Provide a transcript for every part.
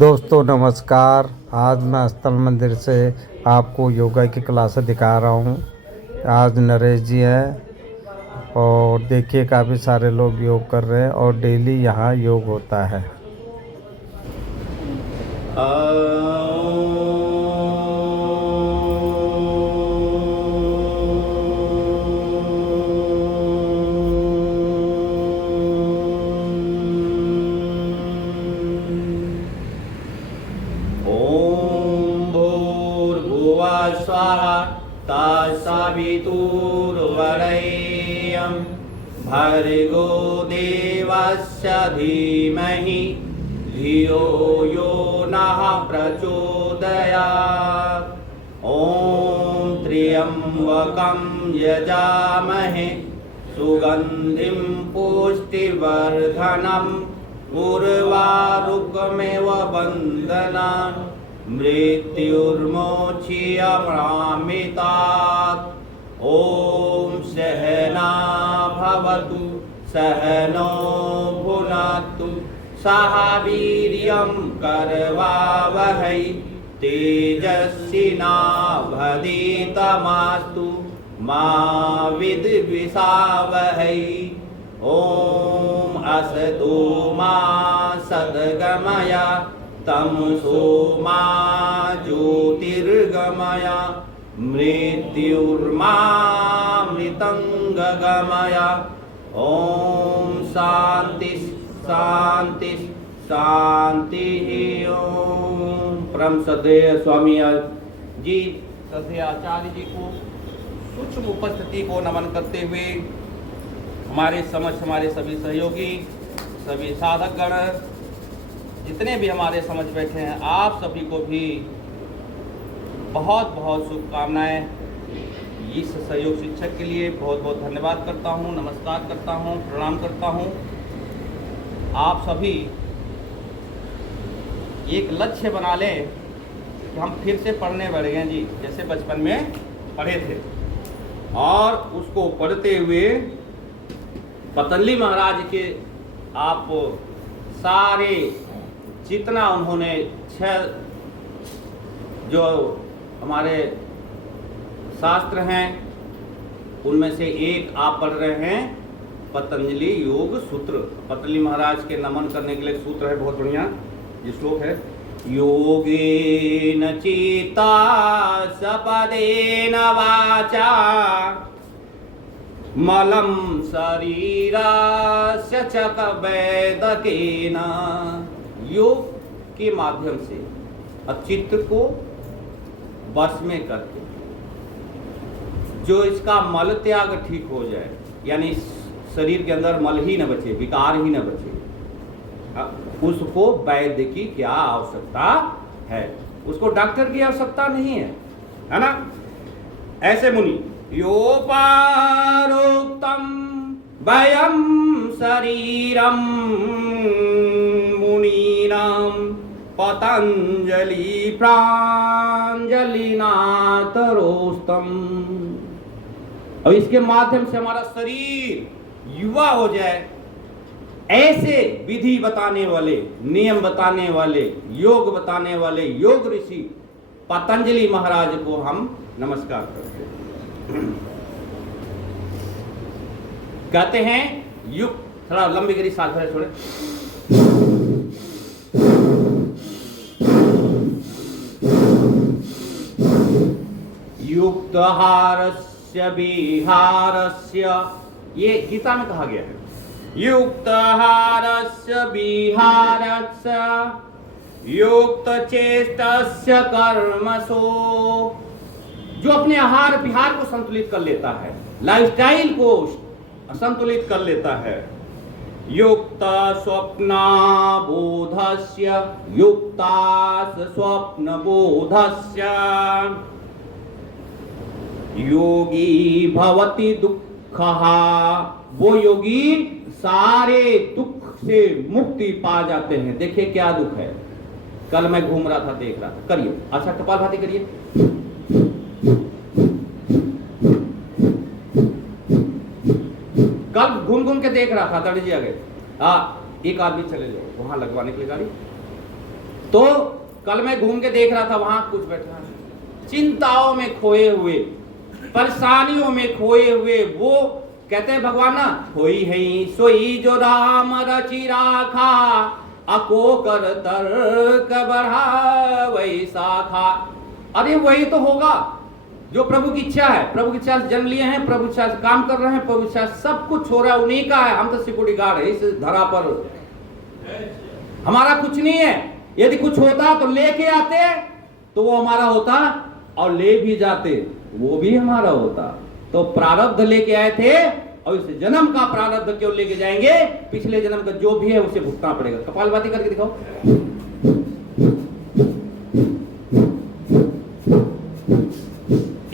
दोस्तों नमस्कार। आज मैं स्थल मंदिर से आपको योगा की क्लासेस दिखा रहा हूँ। आज नरेश जी हैं और देखिए काफ़ी सारे लोग योग कर रहे हैं और डेली यहाँ योग होता है। स्वाहा तत्सवितुर्वरेण्यं भर्गो देवस्य धीमहि धियो यो नः प्रचोदयात्। ॐ त्र्यम्बकं यजामहे सुगन्धिं पुष्टिवर्धनम् उर्वारुकमेव वन्दनान् मृत्युर्मोक्षीयमामृतात्। ॐ सहना भवतु सहनो भुनक्तु सह वीर्यं करवावहै तेजस्विनावधीतमस्तु मा विद्विषावहै। ॐ असतो मा सद्गमय तमसो मा ज्योतिर्गमय मृत्युर्मामृतङ्गमय। ॐ शान्ति शांति शांति। ओम। परम श्रद्धेय स्वामी जी श्रद्धेय आचार्य जी को सूक्ष्म उपस्थिति को नमन करते हुए हमारे समक्ष हमारे सभी सहयोगी सभी साधक गण जितने भी हमारे समझ बैठे हैं आप सभी को भी बहुत बहुत शुभकामनाएं। इस सहयोग शिक्षक के लिए बहुत बहुत धन्यवाद करता हूं, नमस्कार करता हूं, प्रणाम करता हूं। आप सभी एक लक्ष्य बना लें कि हम फिर से पढ़ने बढ़ गए जी, जैसे बचपन में पढ़े थे, और उसको पढ़ते हुए पतंजलि महाराज के आप सारे जितना उन्होंने 6 जो हमारे शास्त्र हैं उनमें से एक आप पढ़ रहे हैं पतंजलि योग सूत्र। पतंजलि महाराज के नमन करने के लिए एक सूत्र है बहुत बढ़िया, ये श्लोक है। योगेन चित्ता सपदेन वाचा मलं शरीरस्य चकवैदकेन। योग के माध्यम से चित्त को वश में करके जो इसका मल त्याग ठीक हो जाए, यानी शरीर के अंदर मल ही न बचे, विकार ही न बचे, उसको वैद्य की क्या आवश्यकता है, उसको डॉक्टर की आवश्यकता नहीं है ना। ऐसे मुनि योपारोक्तम वयम शरीरम मुनीनाम पतंजलि प्रांजलिनाथरोस्तम। अब इसके माध्यम से हमारा शरीर युवा हो जाए, ऐसे विधि बताने वाले, नियम बताने वाले, योग बताने वाले योग ऋषि पतंजलि महाराज को हम नमस्कार करते हैं। कहते हैं युग, थोड़ा लंबी गरी सांस भरे छोड़े। युक्तहारस्य विहारस्य, ये गीता में कहा गया है। युक्तहारस्य विहारस्य युक्तचेष्टस्य कर्मसु। जो अपने आहार विहार को संतुलित कर लेता है, लाइफस्टाइल को संतुलित कर लेता है। युक्त स्वप्नबोधस्य युक्तास स्वप्नबोधस्य योगी भवति दुःखः। वो योगी सारे दुख से मुक्ति पा जाते हैं। देखिए क्या दुख है, कल मैं घूम रहा था, देख रहा था, करिए अच्छा कपालभाति करिए। कल घूम घूम के देख रहा था, तड़ी जी आ गए। एक आदमी चले जाओ वहां लगवाने के लिए गाड़ी। तो कल मैं घूम के देख रहा था, वहां कुछ बैठा है चिंताओं में खोए हुए, परेशानियों में खोए हुए। वो कहते हैं भगवान ना, होई है सोई जो राम रचि राखा, अको कर तर्क बढ़ा वही शाखा। अरे वही तो होगा जो प्रभु की इच्छा है। प्रभु की इच्छा से जन्म लिए हैं, प्रभु की इच्छा से काम कर रहे हैं, प्रभु की इच्छा से सब कुछ हो रहा है, उन्हीं का है। हम तो सिक्योरिटी गार्ड है इस धरा पर, हमारा कुछ नहीं है। यदि कुछ होता तो लेके आते तो वो हमारा होता, और ले भी जाते वो भी हमारा होता। तो प्रारब्ध लेके आए थे, और इस जन्म का प्रारब्ध क्यों लेके जाएंगे? पिछले जन्म का जो भी है उसे भुगतना पड़ेगा। कपालभाति करके दिखाओ।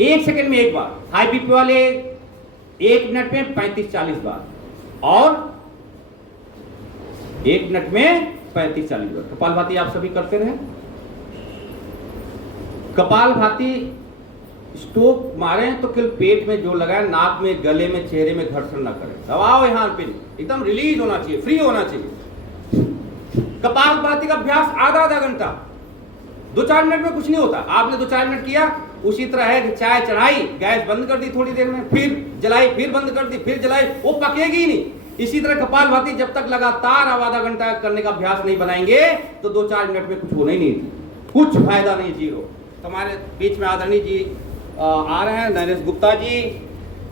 एक सेकंड में एक बार। हाई बीपी वाले 1 मिनट में 35-40 बार, और 1 मिनट में 35-40 बार कपालभाति आप सभी करते रहे। कपालभाति स्ट्रोक मारे तो केवल पेट में जो लगा है, नाक में, गले में, चेहरे में घर्षण ना करे। दबाओ यहाँ पे एकदम रिलीज होना चाहिए, फ्री होना चाहिए। कपालभाति का अभ्यास आधा घंटा, 2-4 मिनट में कुछ नहीं होता। आपने 2-4 मिनट किया, उसी तरह है कि चाय चढ़ाई, गैस बंद कर दी थोड़ी देर में, फिर जलाई, फिर बंद कर दी, फिर जलाई, वो पकेगी ही नहीं। इसी तरह कपालभाति जब तक लगातार आधा घंटा करने का अभ्यास नहीं बनाएंगे तो 2-4 मिनट में कुछ होना ही नहीं, कुछ फायदा नहीं, जीरो। हमारे बीच में आदरणीय जी आ रहे हैं, नरेश गुप्ता जी,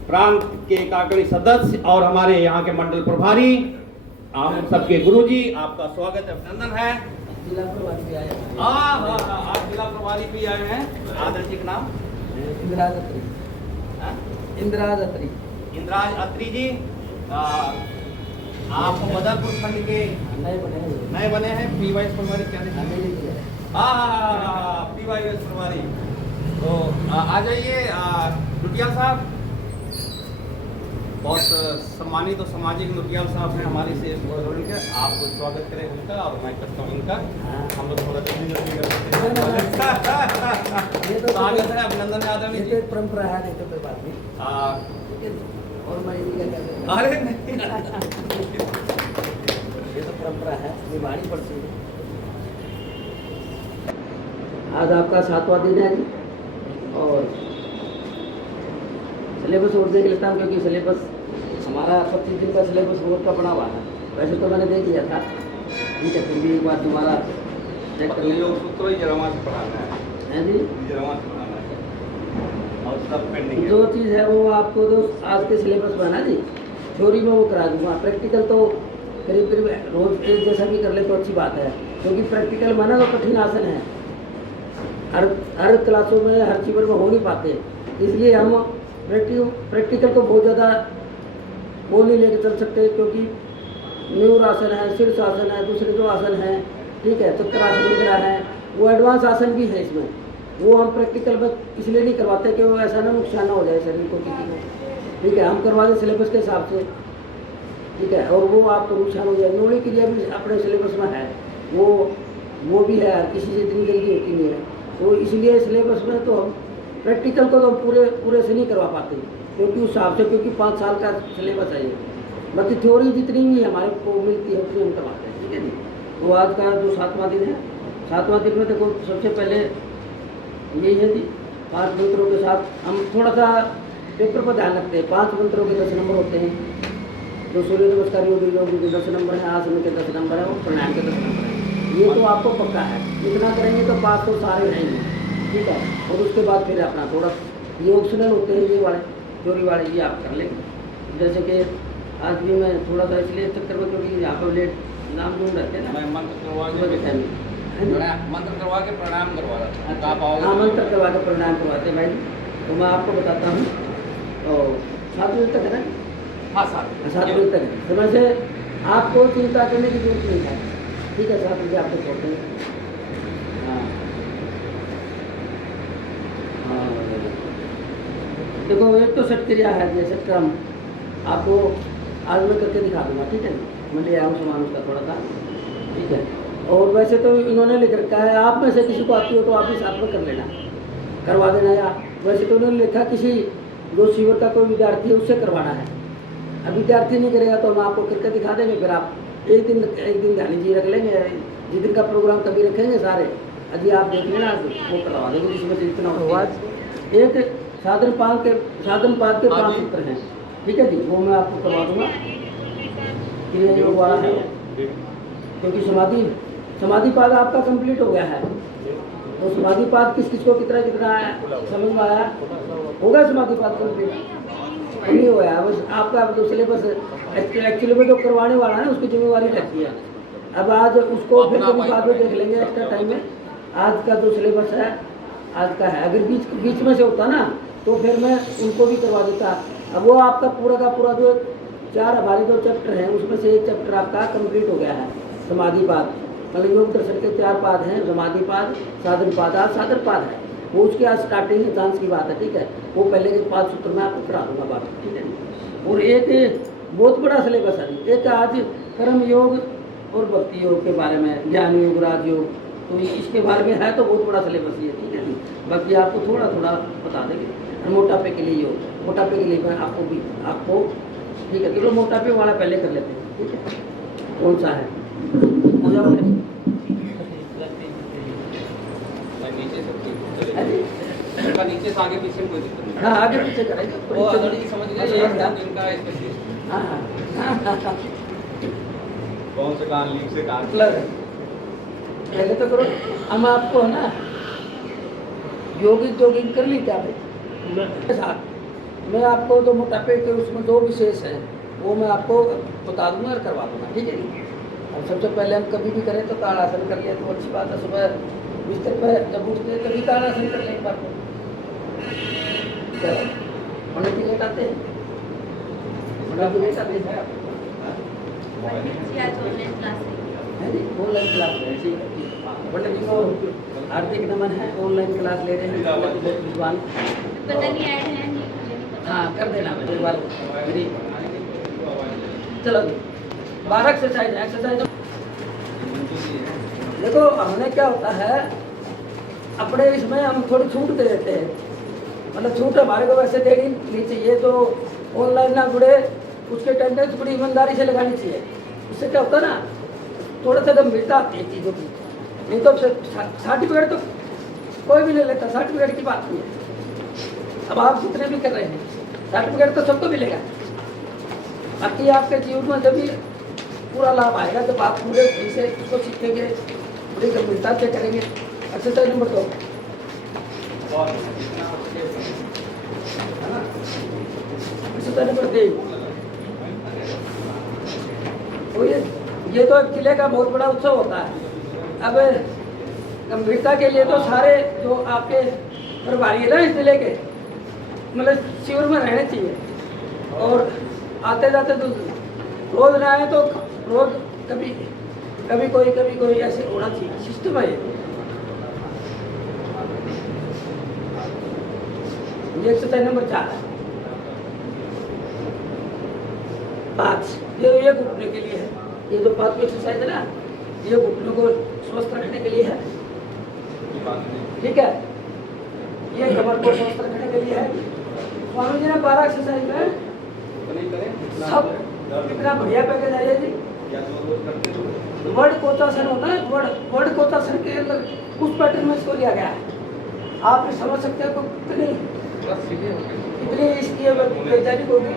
प्रांत के कार्यकारी सदस्य और हमारे यहाँ के मंडल प्रभारी, हम सबके गुरु जी, आपका स्वागत है, अभिनंदन है। जिला प्रभारी भी आए हैं। हाँ, आप जिला प्रभारी भी आए हैं। आदरणीय जी का नाम? इंद्राज अत्री। इंद्राज अत्री। इंद्राज अत्री जी, आप मदरपुर खंड के नए बने हैं। पीवाईएस प्रभारी क्या है? हाँ, पीवाईएस प्रभारी। तो आ जाइए नुटियाल साहब, बहुत सम्मानित और सामाजिक नुटियाल साहब हैं हमारी से के। आपको स्वागत करें उनका, और मैं करता हूँ इनका। हम लोग थोड़ा जल्दी स्वागत है, अभिनंदन है आदरणीय जी। परंपरा है, नहीं तो कोई बात नहीं। और मैं क्या कहते हैं, अरे नहीं, ये तो परंपरा है, निभानी पड़ती है। आज आपका 7वां दिन है जी, और सिलेबस और देख लेता हूँ, क्योंकि सिलेबस हमारा 25 दिन का सिलेबस बोर्ड का बना हुआ है। वैसे तो मैंने देख लिया था, ठीक है, फिर भी एक बार दोबारा चेक कर लिया। सूत्रों ही जरा से पढ़ाना है जी, जरा से पढ़ाना है, और सब पेंडिंग जो चीज़ है वो आपको तो आज के सिलेबस में है ना जी, थ्योरी में वो करा दूँगा। प्रैक्टिकल तो करीब करीब रोज एक जैसा भी कर ले तो अच्छी बात है, क्योंकि प्रैक्टिकल में ना तो कठिन आसन है, हर क्लासों में, हर जीवन में हो नहीं पाते। इसलिए हम प्रैक्टिकल को बहुत ज़्यादा वो नहीं लेके चल सकते, क्योंकि मयूर आसन है, शीर्ष आसन है, दूसरे जो आसन है, ठीक है, चक्रासन वगैरह है, वो एडवांस आसन भी है इसमें। वो हम प्रैक्टिकल में इसलिए नहीं करवाते कि वो ऐसा ना नुकसान ना हो जाए शरीर को किसी को, ठीक है। हम करवा दें सिलेबस के हिसाब से, ठीक है, और वो आपको नुकसान हो जाए। नोड़ी क्रिया भी अपने सिलेबस में है, वो भी है, किसी से इतनी जल्दी होती नहीं है। तो इसलिए सिलेबस में तो हम प्रैक्टिकल को तो हम पूरे से नहीं करवा पाते, क्योंकि उस हिसाब से, क्योंकि 5 साल का सिलेबस है ये। बाकी थ्योरी जितनी भी हमारे को मिलती है उतनी हम करवाते हैं, ठीक है जी। तो आज का जो 7वां दिन है, 7वां दिन में देखो सबसे पहले यही है जी, 5 मंत्रों के साथ हम थोड़ा सा पेपर पर ध्यान रखते हैं। 5 मंत्रों के 10 नंबर होते हैं। जो सूर्य नमस्कार योग के 10 नंबर है, आसन के 10 नंबर है, और प्राणायाम के 10 नंबर है। ये तो आपको पक्का है, इतना करेंगे तो 5 तो सारे रहेंगे, ठीक है। और उसके बाद फिर अपना थोड़ा ये ऑप्शनल होते हैं, ये वाले थ्योरी वाले ये आप कर लेंगे। जैसे कि आज भी मैं थोड़ा सा इसलिए चक्कर में, क्योंकि यहाँ पर लेट नाम ढूंढ रहते हैं ना, मैं मंत्र करवा सुबह के टाइम में मंत्र करवा के प्रणाम करवा रहा था। अच्छा, आप आओगे? हाँ, मंत्र करवा के प्रणाम करवाते हैं भाई। तो मैं आपको बताता हूँ, और 7 बजे तक है ना? हाँ, 7 बजे तक है। समय से आपको चिंता करने की जरूरत नहीं है, ठीक है। 7 बजे आपको छोड़ते हैं। हाँ, देखो एक तो सट क्रिया है, जैसे क्रम आपको आज मैं करके दिखा दूंगा, ठीक है। मैं ले आऊँ सामान उसका थोड़ा सा, ठीक है। और वैसे तो इन्होंने लिख रखा है, आप में से किसी को आती हो तो आप भी साथ में कर लेना, करवा देना। या वैसे तो उन्होंने लिखा किसी जो शिविर का कोई विद्यार्थी है उससे करवाना है। अब विद्यार्थी नहीं करेगा तो हम आपको करके दिखा देंगे, फिर आप एक दिन ध्यान जी रख लेंगे, जिस दिन का प्रोग्राम तभी रखेंगे सारे। अभी आप देख लेना वो करवा देंगे जिसमें से इतना होगा। एक साधन पाद के 5 सूत्र हैं, ठीक है जी, वो मैं आपको करवा दूंगा। क्रिया योग वाला है क्योंकि समाधि पाद आपका कंप्लीट हो गया है। तो समाधि पाद किस को कितना आया समझ में आया होगा? समाधि पाद कंप्लीट नहीं हुआ है। बस आपका तो सिलेबस एक्चुअली में जो करवाने वाला है उसकी जिम्मेवारी रहती है। अब आज उसको फिर कभी बाद में देख लेंगे एक्स्ट्रा टाइम में। आज का जो सिलेबस है आज का है, अगर बीच में से होता ना तो फिर मैं उनको भी करवा देता। अब वो आपका पूरा का पूरा जो 4 हमारे जो चैप्टर हैं उसमें से एक चैप्टर आपका कंप्लीट हो गया है, समाधि पाद। मतलब योग दर्शन के 4 पाद हैं, समाधि पाद, साधन पाद, आज साधन पाद है वो, उसके आज स्टार्टिंग चांस की बात है, ठीक है। वो पहले के 5 सूत्र में आपको करा दूंगा बात, ठीक है। और एक बहुत बड़ा सिलेबस है, एक आज कर्म योग और भक्ति योग के बारे में, ज्ञान योग, राजयोग, तो इसके बारे में है तो बहुत बड़ा सिलेबस ये, ठीक है जी। बाकी आपको थोड़ा बता देंगे। मोटापे के लिए योग, मोटापे के लिए मैं आपको ठीक है, चलो मोटापे वाला पहले कर लेते हैं, ठीक है। कौन सा है? हो जाओ नीचे से आगे पीछे कोई दिक्कत नहीं। हाँ, आगे पीछे करेंगे। वो अदर जी समझ गए, ये इनका स्पेशलिस्ट। हाँ, कौन से कान लीक से कान पहले तो करो। हम आपको है ना जोगिंग कर ली क्या भाई साथ मैं आपको जो मोटापे के उसमें 2 विशेष हैं वो मैं आपको बता दूंगा और करवा दूंगा, ठीक है। अब सबसे पहले हम कभी भी करें तो ताड़ासन कर लिया तो अच्छी बात है। सुबह बिस्तर पर जब उठते हैं तभी ताड़ासन कर लें एक बार को। होने की लेट आते हैं, होने की लेट आते हैं ऑनलाइन क्लास है, ठीक है। पंडित जी को हार्दिक नमन है, ऑनलाइन क्लास ले रहे हैं विद्वान। हाँ, कर देना एक बार मेरी। चलो 12 एक्सरसाइज देखो, हमने क्या होता है अपने इसमें हम थोड़ी छूट दे देते हैं। मतलब छूट हमारे को वैसे देनी नहीं चाहिए, तो ऑनलाइन ना जुड़े उसके अटेंडेंस बड़ी ईमानदारी से लगानी चाहिए। उससे क्या होता है ना, थोड़ा सा गंभीरता आती है चीज़ों की। नहीं तो सर्टिफिकेट तो कोई भी नहीं लेता, सर्टिफिकेट की बात नहीं है। अब आप जितने भी कर रहे हैं सर्टिफिकेट तो सबको मिलेगा। बाकी आपके जीवन में जब भी पूरा लाभ आएगा जब आप पूरे से उसको सीखेंगे, बड़ी गंभीरता से करेंगे। Exercise number 2 exercise number 3। तो ये तो किले का बहुत बड़ा उत्सव होता है। अब गंभीरता के लिए तो सारे जो आपके प्रभारी है ना इस जिले के, मतलब शिविर में रहने चाहिए। और आते जाते तो रोज ना आए तो रोज कभी कोई ऐसे होना चाहिए, सिस्टम है ये। एक्सरसाइज नंबर 4 5 ये घुटने के लिए है। ये जो 5 एक्सरसाइज है ना, ये घुटनों को स्वस्थ रखने के लिए है, ठीक है। ये कमर को स्वस्थ रखने के लिए है। स्वामी जी ने 12 एक्सरसाइज में सब कितना बढ़िया पैकेज है जी। वर्ड कोचासन होता है, वर्ड कोचासन के अंदर कुछ पैटर्न में इसको लिया गया है। आप समझ सकते हो कितनी इसकी वैज्ञानिक होगी।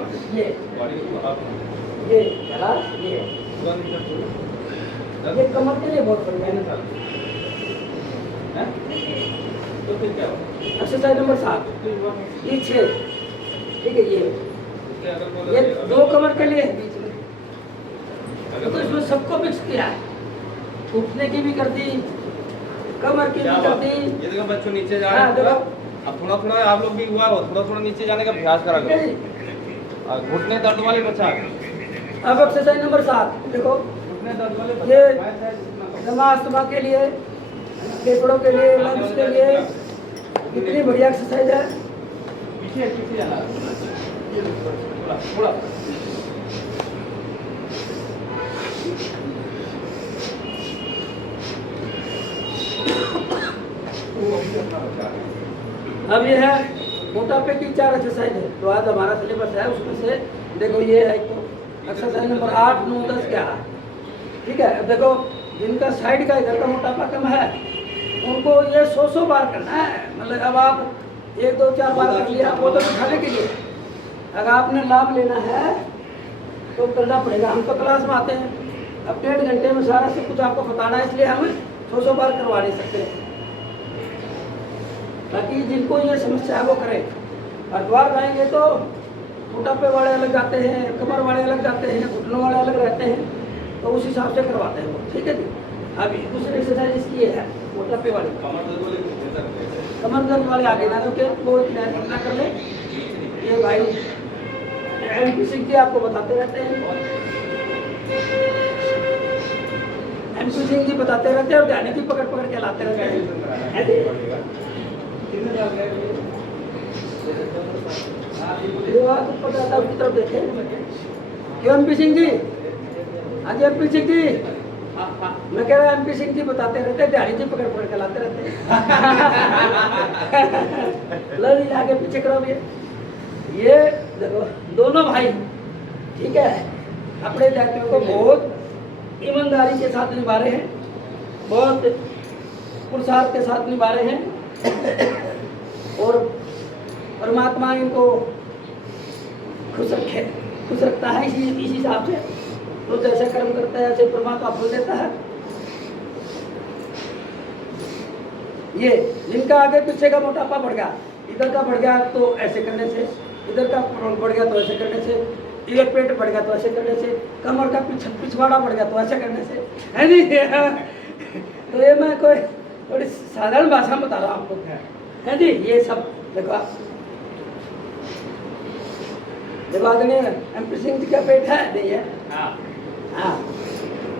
ये कमर के लिए बहुत बढ़िया है। एक्सरसाइज नंबर 7 ये 6, ठीक है। ये 2 कमर के लिए है बीच में, तो इसमें सबको मिक्स किया है। घुटने की भी कर दी, कमर की भी कर दी। ये देखो बच्चों नीचे जा रहे हैं। अब थोड़ा आप लोग भी हुआ हो, थोड़ा नीचे जाने का अभ्यास करा करो। घुटने दर्द वाले बच्चा। अब एक्सरसाइज नंबर 7 देखो, घुटने दर्द वाले ये दमा के लिए, फेफड़ों के लिए, लंग्स के लिए कितनी बढ़िया एक्सरसाइज है। पीछे जाना थोड़ा। अब ये है मोटापे की 4 एक्सरसाइज है तो आज हमारा सिलेबस है। उसमें से देखो ये है तो एक्सरसाइज नंबर 8, 9, 10, 11, ठीक है। अब देखो जिनका साइड का इधर का मोटापा कम है उनको ये 100 बार करना है। मतलब अब आप 1 2 4 बार कर लिया वो तो उठाने के लिए, अगर आपने लाभ लेना है तो करना पड़ेगा। हम तो क्लास में आते हैं, अब 1.5 घंटे में सारा सब कुछ आपको बताना है, इसलिए हम 100 बार करवा नहीं सकते, ताकि जिनको ये समस्या है वो करें। और द्वार गाएंगे तो मोटापे वाले अलग जाते हैं, कमर वाले अलग जाते हैं, घुटनों वाले अलग रहते हैं, तो उस हिसाब से करवाते हैं वो। ठीक है जी। अभी दूसरी एक्सरसाइज इसकी है मोटापे वाली, कमर दर्द वाले आगे ना रुके, वो इतना कर ले। ये भाई MP सिंह जी आपको बताते रहते हैं, MP सिंह जी बताते रहते हैं और ध्यान की पकड़ पकड़ के लाते रहते हैं। जो आपको पता था उसकी तरफ देखें। क्यों MP सिंह जी? हाँ जी MP सिंह जी, मैं कह रहा MP सिंह जी बताते रहते हैं, ध्यान जी पकड़ पकड़ के लाते रहते हैं। लो जी आगे पीछे करो भैया। ये देखो दोनों भाई, ठीक है, अपने दायित्व को बहुत ईमानदारी के साथ निभा रहे हैं, बहुत पुरुषार्थ के साथ निभा रहे हैं, और परमात्मा इनको खुश रखता है इसी हिसाब से। तो जैसे कर्म करता है ऐसे परमात्मा फल देता है। ये जिनका आगे पीछे का मोटापा बढ़ गया, इधर का बढ़ गया तो ऐसे करने से, इधर का बढ़ गया तो ऐसे करने से, ये पेट बढ़ गया तो ऐसे करने से, कमर का पिछवाड़ा बढ़ गया तो ऐसे करने से, है जी। तो ये मैं कोई थोड़ी साधारण भाषा में बता रहा हूँ आपको, है जी। ये सब देखो आदमी MP सिंह जी का पेट है नहीं है? हाँ,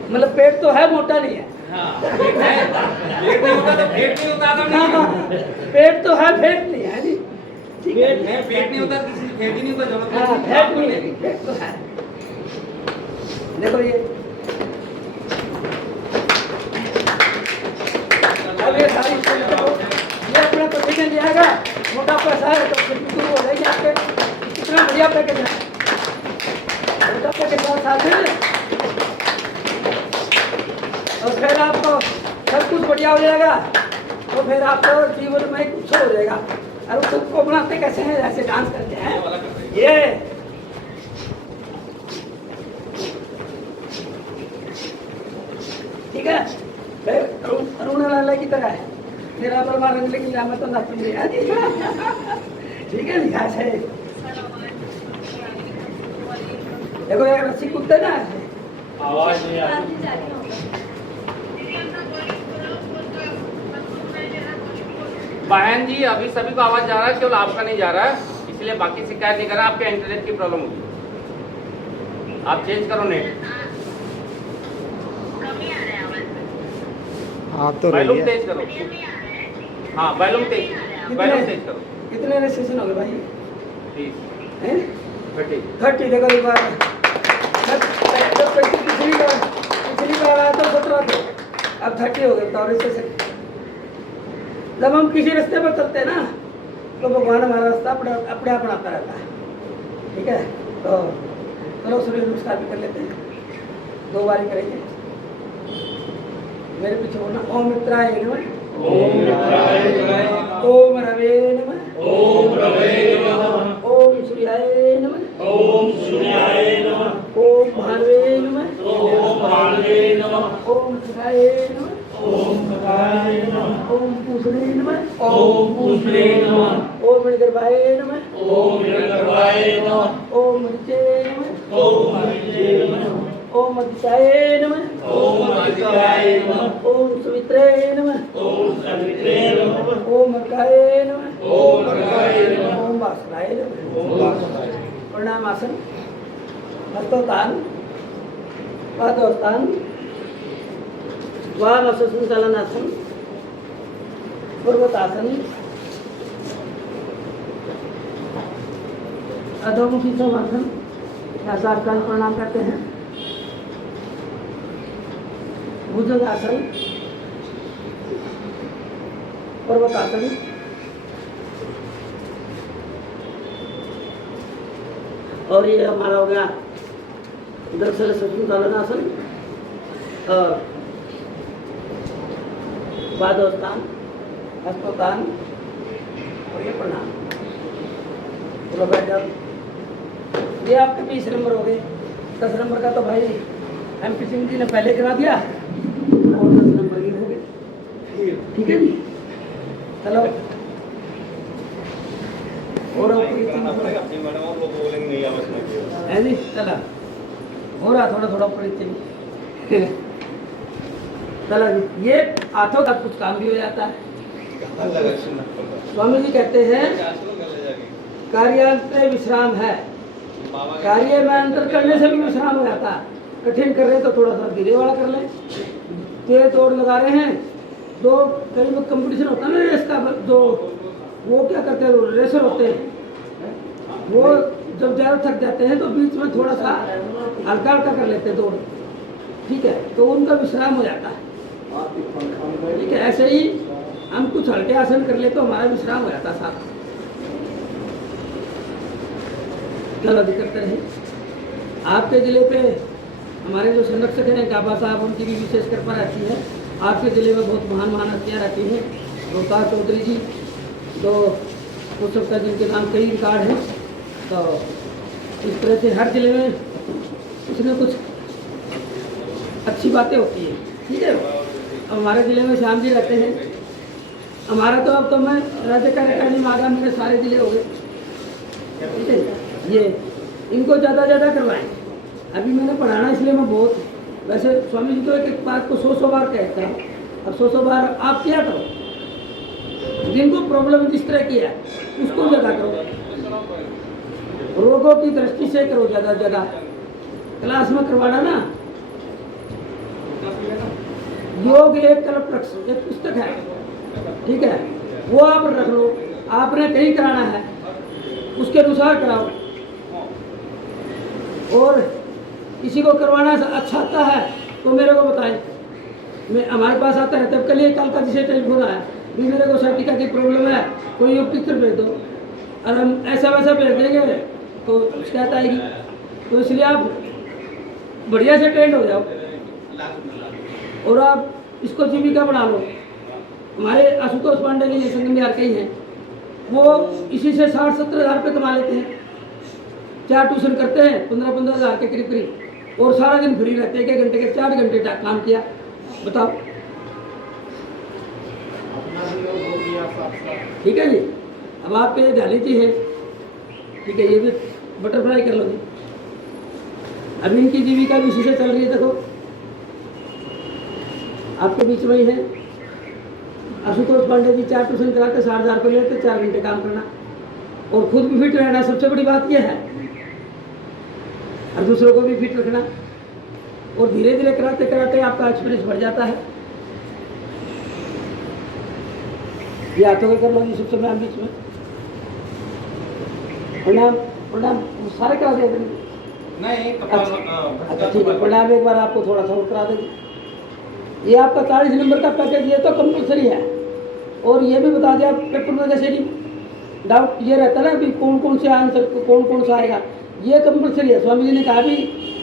मतलब पेट तो है, मोटा नहीं है। पेट तो है, फेट नहीं है जी। ठीक है, पेट नहीं होता, किसी फेट ही नहीं होता, जरूरत हाँ, फेट नहीं है, पेट तो है। देखो ये अब ये सारी ये अपना प्रोफेशन जाएगा, मोटा पैसा है तो फिर शुरू हो जाएगी आपके। कितना बढ़िया पैकेज है, मोटा पैकेज बहुत साथ है, और फिर आपको सब कुछ बढ़िया हो जाएगा, तो फिर आपको जीवन में कुछ हो जाएगा। और सबको बनाते कैसे हैं? ऐसे डांस करते हैं ये। ठीक है, फिर अरुण लाला की तरह है, मेरा परमार रंग लेकिन मैं तो ना पी लिया। ठीक है, ऐसे देखो यार, रस्सी कूदते ना, आवाज नहीं आ रही। बहन जी अभी सभी को आवाज जा रहा है, केवल आपका नहीं जा रहा है, इसलिए बाकी शिकायत नहीं कर रहा। आपके इंटरनेट की प्रॉब्लम होगी, आप चेंज करो नेट। आप तो वॉल्यूम रही है। तेज करो। हाँ वॉल्यूम तेज करो। कितने रजिस्ट्रेशन हो गए भाई? 30 देखो एक बार पिछली बार आया तो 17 थे, अब 30 हो गए। तो रजिस्ट्रेशन जब हम किसी रास्ते पर चलते हैं ना, तो भगवान हमारा रास्ता अपने आप बनाता रहता है। ठीक है, तो चलो सूर्य नमस्कार भी कर लेते हैं, 2 बार करेंगे। मेरे पीछे बोलना, ओम मित्राय नमः, ओम रवे नमः, ओम सूर्याय नमः, ओम भानुवे नमः, ओम शिवाय नमः, ओम पूषणे नमः, ओम मणिगर्भाय नमः, ओम मरीचे नमः, ओम अदिताय नमः, ओम सुमित्रे नमः, ओम अर्काय नमः, ओम भास्कराय नमः। प्रणाम आसन, हस्तोत्थान, पादोत्थान, संचालनासन, पर्वतासन, अधोमुखी समासन, ऐसा काल प्रणाम करते हैं। भुजंगासन, पर्वतासन, और ये हमारा हो गया दक्षिण संचालनासन और पादोस्तान, हस्तोत्तान और ये प्रणाम। चलो बैठ जाओ। ये आपके 20 नंबर हो गए। 10 नंबर का तो भाई MP सिंह जी ने पहले करा दिया और 10 नंबर के हो गए। ठीक है जी, चलो। और है जी, चला हो रहा थोड़ा थोड़ा ऊपर चला जी। ये हाथों का कुछ काम भी हो जाता है। स्वामी जी कहते हैं कार्यांत विश्राम है, कार्य में अंतर करने से भी विश्राम हो जाता है। कठिन कर रहे तो थोड़ा सा धीरे वाला कर ले। तेज दौड़ लगा रहे हैं तो कई लोग कंपटीशन होता है ना रेस का, जो वो क्या करते हैं, रेसर होते हैं, वो जब ज़्यादा थक जाते हैं तो बीच में थोड़ा सा हल्का हल्का कर लेते हैं दौड़। ठीक है, तो उनका विश्राम हो जाता है। ठीक है, ऐसे ही हम कुछ हल्के आसन कर ले तो हमारा विश्राम हो जाता है साथ। चलो करते रहे। आपके ज़िले पे हमारे जो संरक्षक हैं गाबा साहब, उनकी भी विशेष कृपा रहती है। आपके ज़िले में बहुत महान महान हस्तियाँ रहती हैं। रोहतार चौधरी जी तो हो सकता है जिनके नाम कई रिकॉर्ड हैं। तो इस तरह से हर ज़िले में कुछ न कुछ अच्छी बातें होती हैं। ठीक है, अब हमारे ज़िले में श्याम जी रहते हैं। हमारा तो अब तो मैं राज्य कार्यकारिणी में आगा, मेरे सारे ज़िले हो गए। ठीक है, ये इनको ज़्यादा करवाएं। अभी मैंने पढ़ाना इसलिए मैं बहुत, वैसे स्वामी जी तो एक बात को 100 बार कहता हूँ, अब 100 बार आप क्या करो, जिनको प्रॉब्लम जिस तरह की है उसको ज़्यादा करो, रोगों की दृष्टि से करो ज़्यादा। क्लास में करवाना ना, योग एक कल्पवृक्ष एक पुस्तक है। ठीक है, वो आप रख लो, आपने कहीं कराना है उसके अनुसार कराओ। और किसी को करवाना अच्छा आता है तो मेरे को बताएं, मैं हमारे पास आता रहता है। कल ये कल का जिसे टेलीफोन आया भी मेरे को सर्टिका की प्रॉब्लम है, कोई योग पिक्चर भेज दो, और हम ऐसा वैसा भेज देंगे तो शिकायत आएगी। तो इसलिए आप बढ़िया से ट्रेंड हो जाओ और आप इसको जीविका बना लो। हमारे आशुतोष पांडे जी संगम बिहार के ही हैं, वो इसी से 60-70 हज़ार रुपये कमा लेते हैं। 4 ट्यूशन करते हैं 15-15 हज़ार के करीब, और सारा दिन फ्री रहते हैं। 1 घंटे के 4 घंटे काम किया, बताओ। ठीक है जी, अब आप पे ध्यान जी है। ठीक है, ये भी बटरफ्लाई कर लो जी। अभी इनकी जीविका भी इसी से चल रही है। देखो आपके बीच में ही है आशुतोष पांडे जी, 4 ट्यूशन कराते 60,000 रुपये लेते, 4 घंटे काम करना और खुद भी फिट रहना। सबसे बड़ी बात यह है, और दूसरों को भी फिट रखना। और धीरे धीरे कराते कराते आपका एक्सपीरियंस बढ़ जाता है। ये हाथों के कर लो जी सबसे मैम बीच में। प्रणाम प्रणाम सारे करा देंगे नहीं। अच्छा ठीक है, प्रणाम एक बार आपको थोड़ा सा और करा देंगे। ये आपका 40 नंबर का पैकेज ये तो कंपलसरी है। और ये भी बता दिया पेपर में, जैसे कि डाउट ये रहता है ना कि कौन से आंसर कौन सा आएगा, ये कंपलसरी है। स्वामी जी ने कहा भी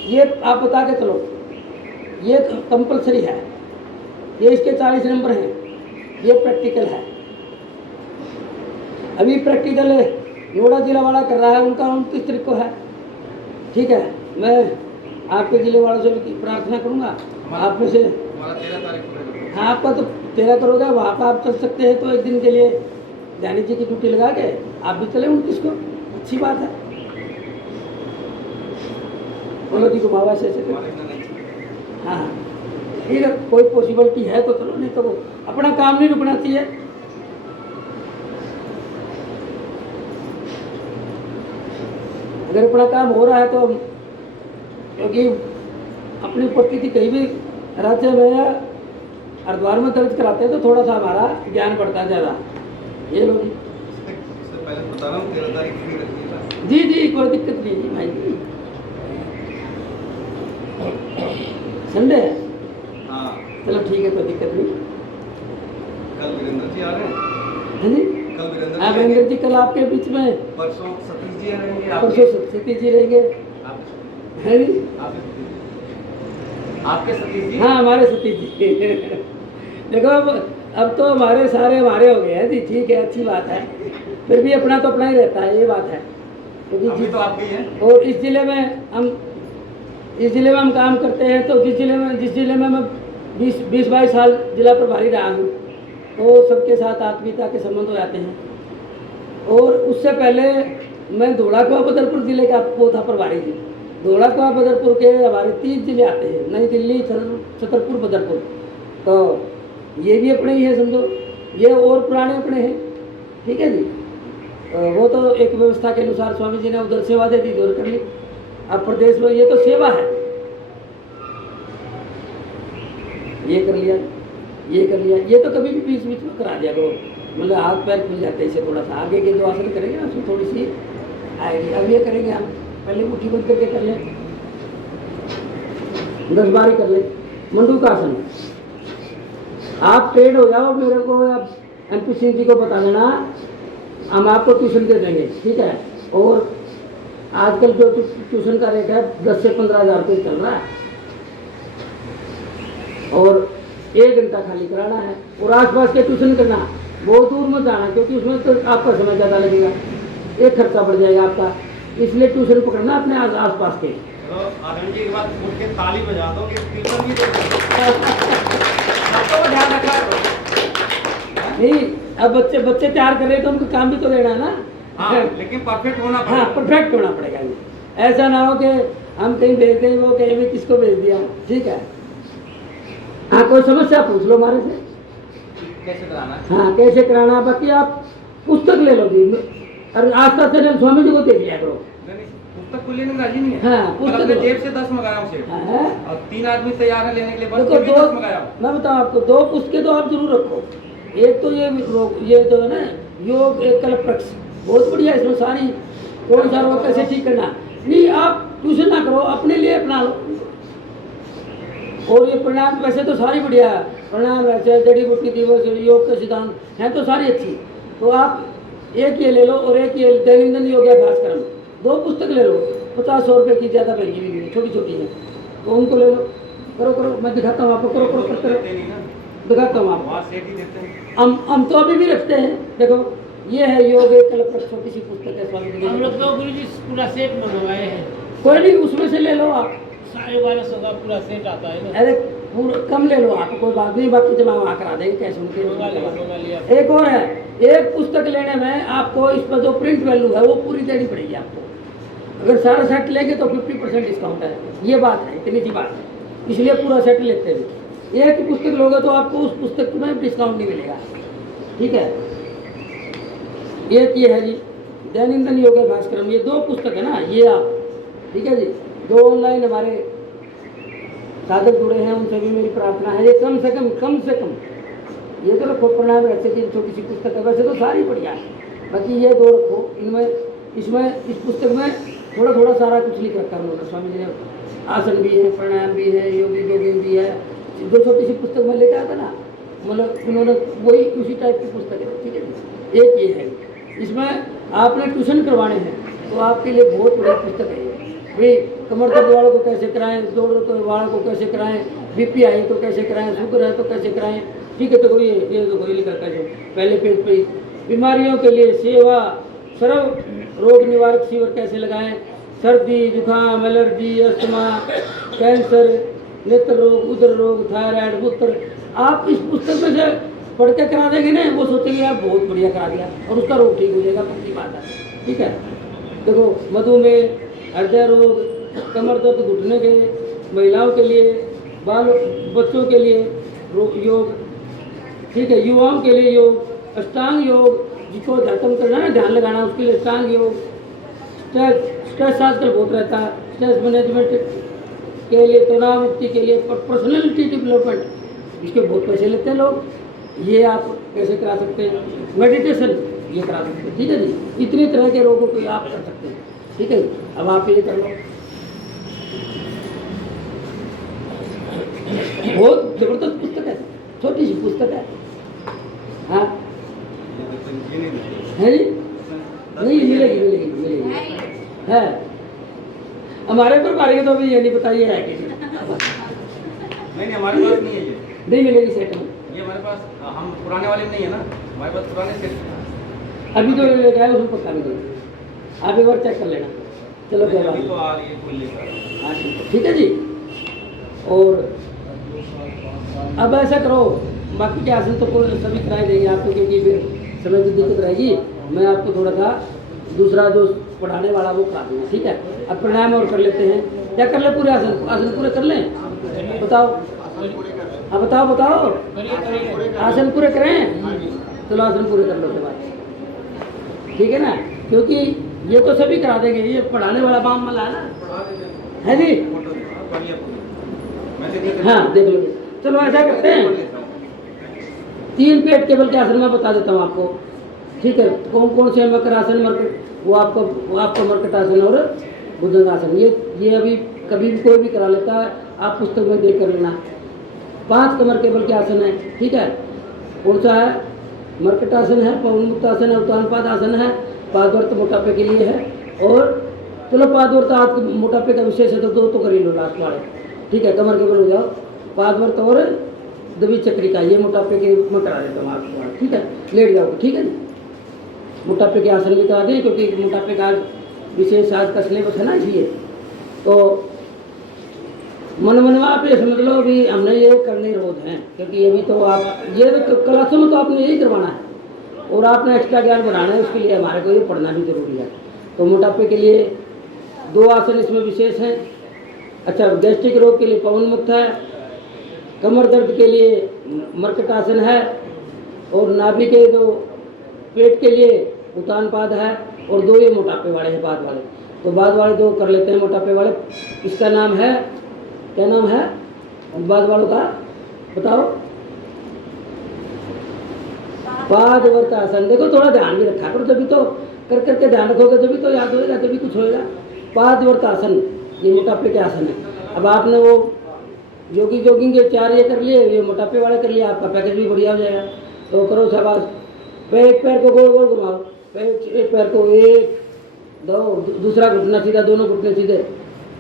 ये आप बता के चलो, ये कंपलसरी है। ये इसके 40 नंबर हैं, ये प्रैक्टिकल है। अभी प्रैक्टिकल नोएडा जिला वाला कर रहा है, उनका 29 तारीख को है। ठीक है, मैं आपके जिले वालों से भी प्रार्थना करूँगा, आप में से 13 तारीख को। हाँ, आपका तो 13 करोगे, वहाँ पर आप चल सकते हैं। तो एक दिन के लिए ध्यानी जी की ड्यूटी लगा के आप भी चले 29 को, अच्छी बात है। बोलो जी घुमावा ऐसे हाँ हाँ ठीक है, कोई पॉसिबिलिटी है तो चलो, नहीं तो वो अपना काम नहीं रुकना चाहिए। अगर अपना काम हो रहा है तो, क्योंकि अपनी उपस्थिति कहीं भी राज्य में या हरिद्वार में दर्ज कराते हैं तो थोड़ा सा हमारा ज्ञान बढ़ता है ज़्यादा। ये लोग पहले बता रहा हूँ 13 तारीख की रखिएगा। जी जी, कोई दिक्कत नहीं है भाई जी। संडे है? हाँ, चलो ठीक है, कोई दिक्कत नहीं। कल वीरेंद्र जी आ रहे हैं। हाँ जी, कल हाँ वीरेंद्र जी कल आपके बीच में, परसों सतीश जी रहेंगे। परसों सतीश जी रहेंगे। है जी, आपके सतीश जी? हाँ हमारे सतीश जी। देखो अब अब तो हमारे सारे हमारे हो गए हैं जी, ठीक है, अच्छी बात है। फिर भी अपना तो अपना ही रहता है, ये बात है। क्योंकि अभी तो आपके ही है। और इस जिले में हम काम करते हैं, तो जिस जिले में मैं 20-22 साल जिला प्रभारी रहा हूँ, तो सबके साथ आत्मीयता के संबंध हो जाते हैं। और उससे पहले मैं धोलाकुआ बदरपुर जिले का वो था प्रभारी जी। धोलाकुआ बदरपुर के हमारे 3 जिले आते हैं, नई दिल्ली, छतरपुर, बदरपुर। तो ये भी अपने ही है समझो, ये और पुराने अपने हैं, ठीक है जी। वो तो एक व्यवस्था के अनुसार स्वामी जी ने उधर सेवा दे दी, उधर कर ली। अब प्रदेश में ये तो सेवा है, ये कर लिया, ये कर लिया, ये तो कभी भी बीच बीच में करा दिया करो, मतलब हाथ पैर खुल जाते हैं। इसे थोड़ा सा आगे के जो आसन करेंगे ना, उसमें थोड़ी सी आएगी। अब ये करेंगे हम, पहले मुट्ठी बंद करके कर लें, 10 बार ही कर लें। मंडूकासन, आप ट्रेन हो जाओ, मेरे को अब MP सिंह जी को बता देना, हम आपको ट्यूशन दे देंगे, ठीक है। और आजकल जो ट्यूशन का रेट है 10 से 15 हज़ार रुपये चल रहा है, और 1 घंटा खाली कराना है। और आसपास के ट्यूशन करना, बहुत दूर मत जाना, क्योंकि उसमें तो आपका समय ज़्यादा लगेगा, एक खर्चा बढ़ जाएगा आपका। इसलिए ट्यूशन पकड़ना अपने आसपास के। तो आनंद जी एक बार उठ के ताली बजा दो कि ट्यूशन भी दे सबको ध्यान रखा करो। नहीं, अब बच्चे तैयार कर रहे हैं तो उनको काम भी तो देना है ना। हाँ, लेकिन परफेक्ट होना पड़ेगा। हाँ, परफेक्ट होना पड़ेगा ये। ऐसा ना हो कि हम कहीं भेज दें, वो कहीं भी किसको भेज दिया, ठीक है। हाँ, कोई समस्या पूछ लो हमारे से, कैसे कराना है? हाँ कैसे कराना। बाकी आप पुस्तक ले लो जी, और आस्था से स्वामी जी को देख लिया करो। नहीं, पुस्तक को लेने में राजी नहीं है। हाँ, पुस्तक अपने लो। जेब से 10 मंगाया हूँ सेठ। हाँ, और 3 आदमी तैयार है लेने के लिए, बस देखो फिर भी 10 मंगाया हूँ। मैं बताऊँ आपको, 2 पुस्तकें तो आप जरूर रखो। एक तो ये जो है ना, योग एक कल्पवृक्ष, बहुत बढ़िया, इसमें सारी कौन सा रोग कैसे ठीक करना। नहीं, आप ट्यूशन ना करो, अपने लिए अपना लो। और ये प्राणायाम वैसे तो सारी बढ़िया है, प्राणायाम वैसे जड़ी बूटी दिवस, योग के सिद्धांत हैं तो सारी अच्छी। तो आप एक ये ले लो, और एक ये दैनंदिन योगाभ्यास क्रम, 2 पुस्तक ले लो। 50-100 रुपये की, ज़्यादा महंगी भी नहीं है, छोटी छोटी है, तो उनको ले लो। करो, मैं दिखाता हूँ आपको, करो, देते नहीं ना, दिखाता हूँ आपको। वहाँ सेठ ही देते हैं। हम तो अभी भी रखते हैं। देखो, ये है योग एक कल्पवृक्ष, छोटी सी पुस्तक है स्वामी जी। हम लोग तो गुरु जी पूरा सेट मंगवाए हैं, कोई नहीं, उसमें से ले लो आप। 1250 का पूरा सेट आता है ना। अरे पूरा कम ले लो आप, कोई बात नहीं, बाकी जमा वहाँ करा देंगे कैश मंगा उनके। लिया। एक और है, एक पुस्तक लेने में आपको इस पर जो प्रिंट वैल्यू है वो पूरी देनी पड़ेगी आपको। अगर सारा सेट लेंगे तो 50% डिस्काउंट है, ये बात है, इतनी सी बात है, इसलिए पूरा सेट लेते हैं। एक पुस्तक लोगे तो आपको उस पुस्तक में डिस्काउंट नहीं मिलेगा, ठीक है। एक ये है जी दैनंदिन योगाभ्यास क्रम, ये 2 पुस्तक है ना, ये आप, ठीक है जी। 2 ऑनलाइन हमारे साधक जुड़े हैं, उनसे भी मेरी प्रार्थना है, ये कम से कम ये तो रखो। प्राणायाम वैसे की छोटी सी पुस्तक है, वैसे तो सारी बढ़िया है, बाकी ये 2 रखो। इसमें इस पुस्तक में थोड़ा सारा कुछ लिख रखा है उन्होंने, स्वामी जी ने। आसन भी है, प्राणायाम भी है, योगिंग भी है। 2 छोटी सी पुस्तक में लेकर आता ना, मतलब उन्होंने वही उसी टाइप की पुस्तक है, ठीक है जी। एक ये है, इसमें आपने ट्यूशन करवाने हैं तो आपके लिए बहुत बड़ी पुस्तक है ये। भाई कमर दर्द वालों को कैसे कराएं, दौड़ वालों को कैसे कराएं, BP है तो कैसे कराएं, शुगर है तो कैसे कराएं, ठीक है। तो ये तो कोई लिखा कैसे, पहले पेज पे बीमारियों के लिए सेवा, सर्व रोग निवारक शिविर कैसे लगाएं, सर्दी, जुकाम, एलर्जी, अस्थमा, कैंसर, नेत्र रोग, उदर रोग, थायराइड, मूत्र। आप इस पुस्तक में से पढ़ के करा देंगे ना, वो सोचेंगे यार बहुत बढ़िया करा दिया, और उसका रोग ठीक हो जाएगा, पक्की बात है, ठीक है। देखो, मधुमेह, हृदय रोग, कमर दर्द, घुटने के, महिलाओं के लिए, बच्चों के लिए योग, ठीक है, युवाओं के लिए योग, अष्टांग योग, जिसको ध्यान करना है, ध्यान लगाना, उसके लिए अष्टांग योग। स्ट्रेस आजकल बहुत रहता है, स्ट्रेस मैनेजमेंट के लिए, तनाव मुक्ति के लिए, पर्सनैलिटी डेवलपमेंट, इसके बहुत पैसे लेते हैं लोग, ये आप कैसे करा सकते हैं। मेडिटेशन ये करा सकते हैं, ठीक है जी। इतनी तरह के रोगों को आप कर सकते हैं, ठीक है जी। अब आप ये कर लो, बहुत जबरदस्त पुस्तक है, छोटी सी पुस्तक है। हाँ है जी, नहीं मिलेगी है। हमारे पर बारी तो अभी ये नहीं पता ये है कि नहीं, हमारे पास नहीं है ये, नहीं मिलेगी सेट में। ये हमारे पास हम पुराने वाले में नहीं है ना, हमारे पास पुराने सेट। अभी जो ले गया उसको पक्का भी दो, आप एक बार चेक कर लेना। चलो कोई बात अभी तो नहीं। आ रही है कोई लेकर। हाँ ठीक है जी। और अब ऐसा करो, बाकी के आसन तो कोई सभी कराए देंगे आपको, क्योंकि फिर समय की दिक्कत रहेगी। मैं आपको थोड़ा सा दूसरा जो पढ़ाने वाला वो करा दूँगा, ठीक है। अब प्राणायाम और कर लेते हैं, क्या कर ले पूरे आसन, आसन पूरे कर लें, बताओ। हाँ बताओ बताओ, आसन पूरे करें। चलो आसन पूरे कर लो उसके बाद, ठीक है ना, क्योंकि ये तो सभी करा देंगे, ये पढ़ाने वाला बाम वाला है ना, है जी। हाँ देख लो। चलो ऐसा करते हैं, 3 पेट केवल के आसन मैं बता देता हूँ आपको, ठीक है। कौन कौन से मकर आसन, मरकट वो आपका मरकट आसन और भुजंगासन, ये अभी कभी भी कोई भी करा लेता है, आप पुस्तक में देख कर लेना। 5 कमर केवल के आसन है, ठीक है। कौन सा है, मरकट आसन है, पवनमुक्त आसन है, उत्तानपाद आसन है, पादवर्त मोटापे के लिए है। और चलो पादवर्त आपके मोटापे का विशेष है तो 2 तो कर ही लो लास्ट वाले, ठीक है। कमर केवल हो जाओ, पादवर्त और द्वि चक्रिका, ये मोटापे के मैं करा देता हूँ आपको, ठीक है। लेट जाओ, ठीक है। मोटापे के आसन भी करा दें, क्योंकि मोटापे का विशेष आज का सिलेबस है ना, इसलिए। तो मनवा आप ये समझ लो भी हमने ये करने रोज हैं, क्योंकि अभी तो आप ये क्लासों में तो आपने यही करवाना है, और आपने एक्स्ट्रा ज्ञान बढ़ाना है, उसके लिए हमारे को ये पढ़ना भी जरूरी है। तो मोटापे के लिए 2 आसन इसमें विशेष हैं। अच्छा, गैस्ट्रिक रोग के लिए पवन मुक्त है, कमर दर्द के लिए मरकट आसन है, और नाभि के 2 पेट के लिए उतानपाद है, और 2 ये मोटापे वाले हैं, बाद वाले। तो बाद वाले 2 कर लेते हैं मोटापे वाले। इसका नाम है, क्या नाम है बाद वालों का, बताओ। पादवर्त आसन। देखो थोड़ा ध्यान भी रखा करो, तभी तो कर करके ध्यान रखोगे तभी तो याद होएगा, तभी कुछ होएगा। पादवर्त आसन ये मोटापे के आसन है। अब आपने वो योगी जोगिंग के 4 ये कर लिए, ये मोटापे वाले कर लिए, आपका पैकेज भी बढ़िया हो जाएगा। तो करो शाबाश। एक पैर को गोल गोल घुमाओ, एक पैर को 1 2, दूसरा घुटना सीधा, दोनों घुटने सीधे।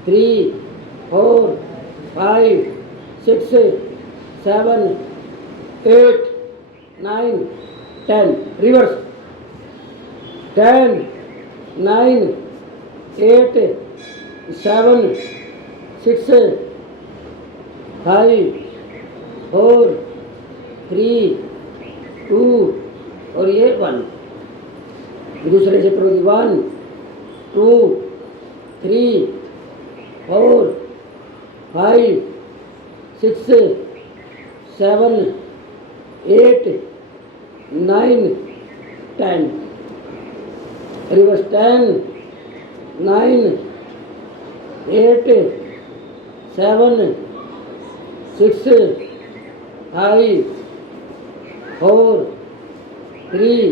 3 4 5 6 7 8 9 10, रिवर्स। 10 9 8 7 6 5 4 3 2 और ये 1। दूसरे से करोगे 1 2 3 4 5 6 7 8 9 10, रिवर्स। 10 9 8 7 6 5 4 3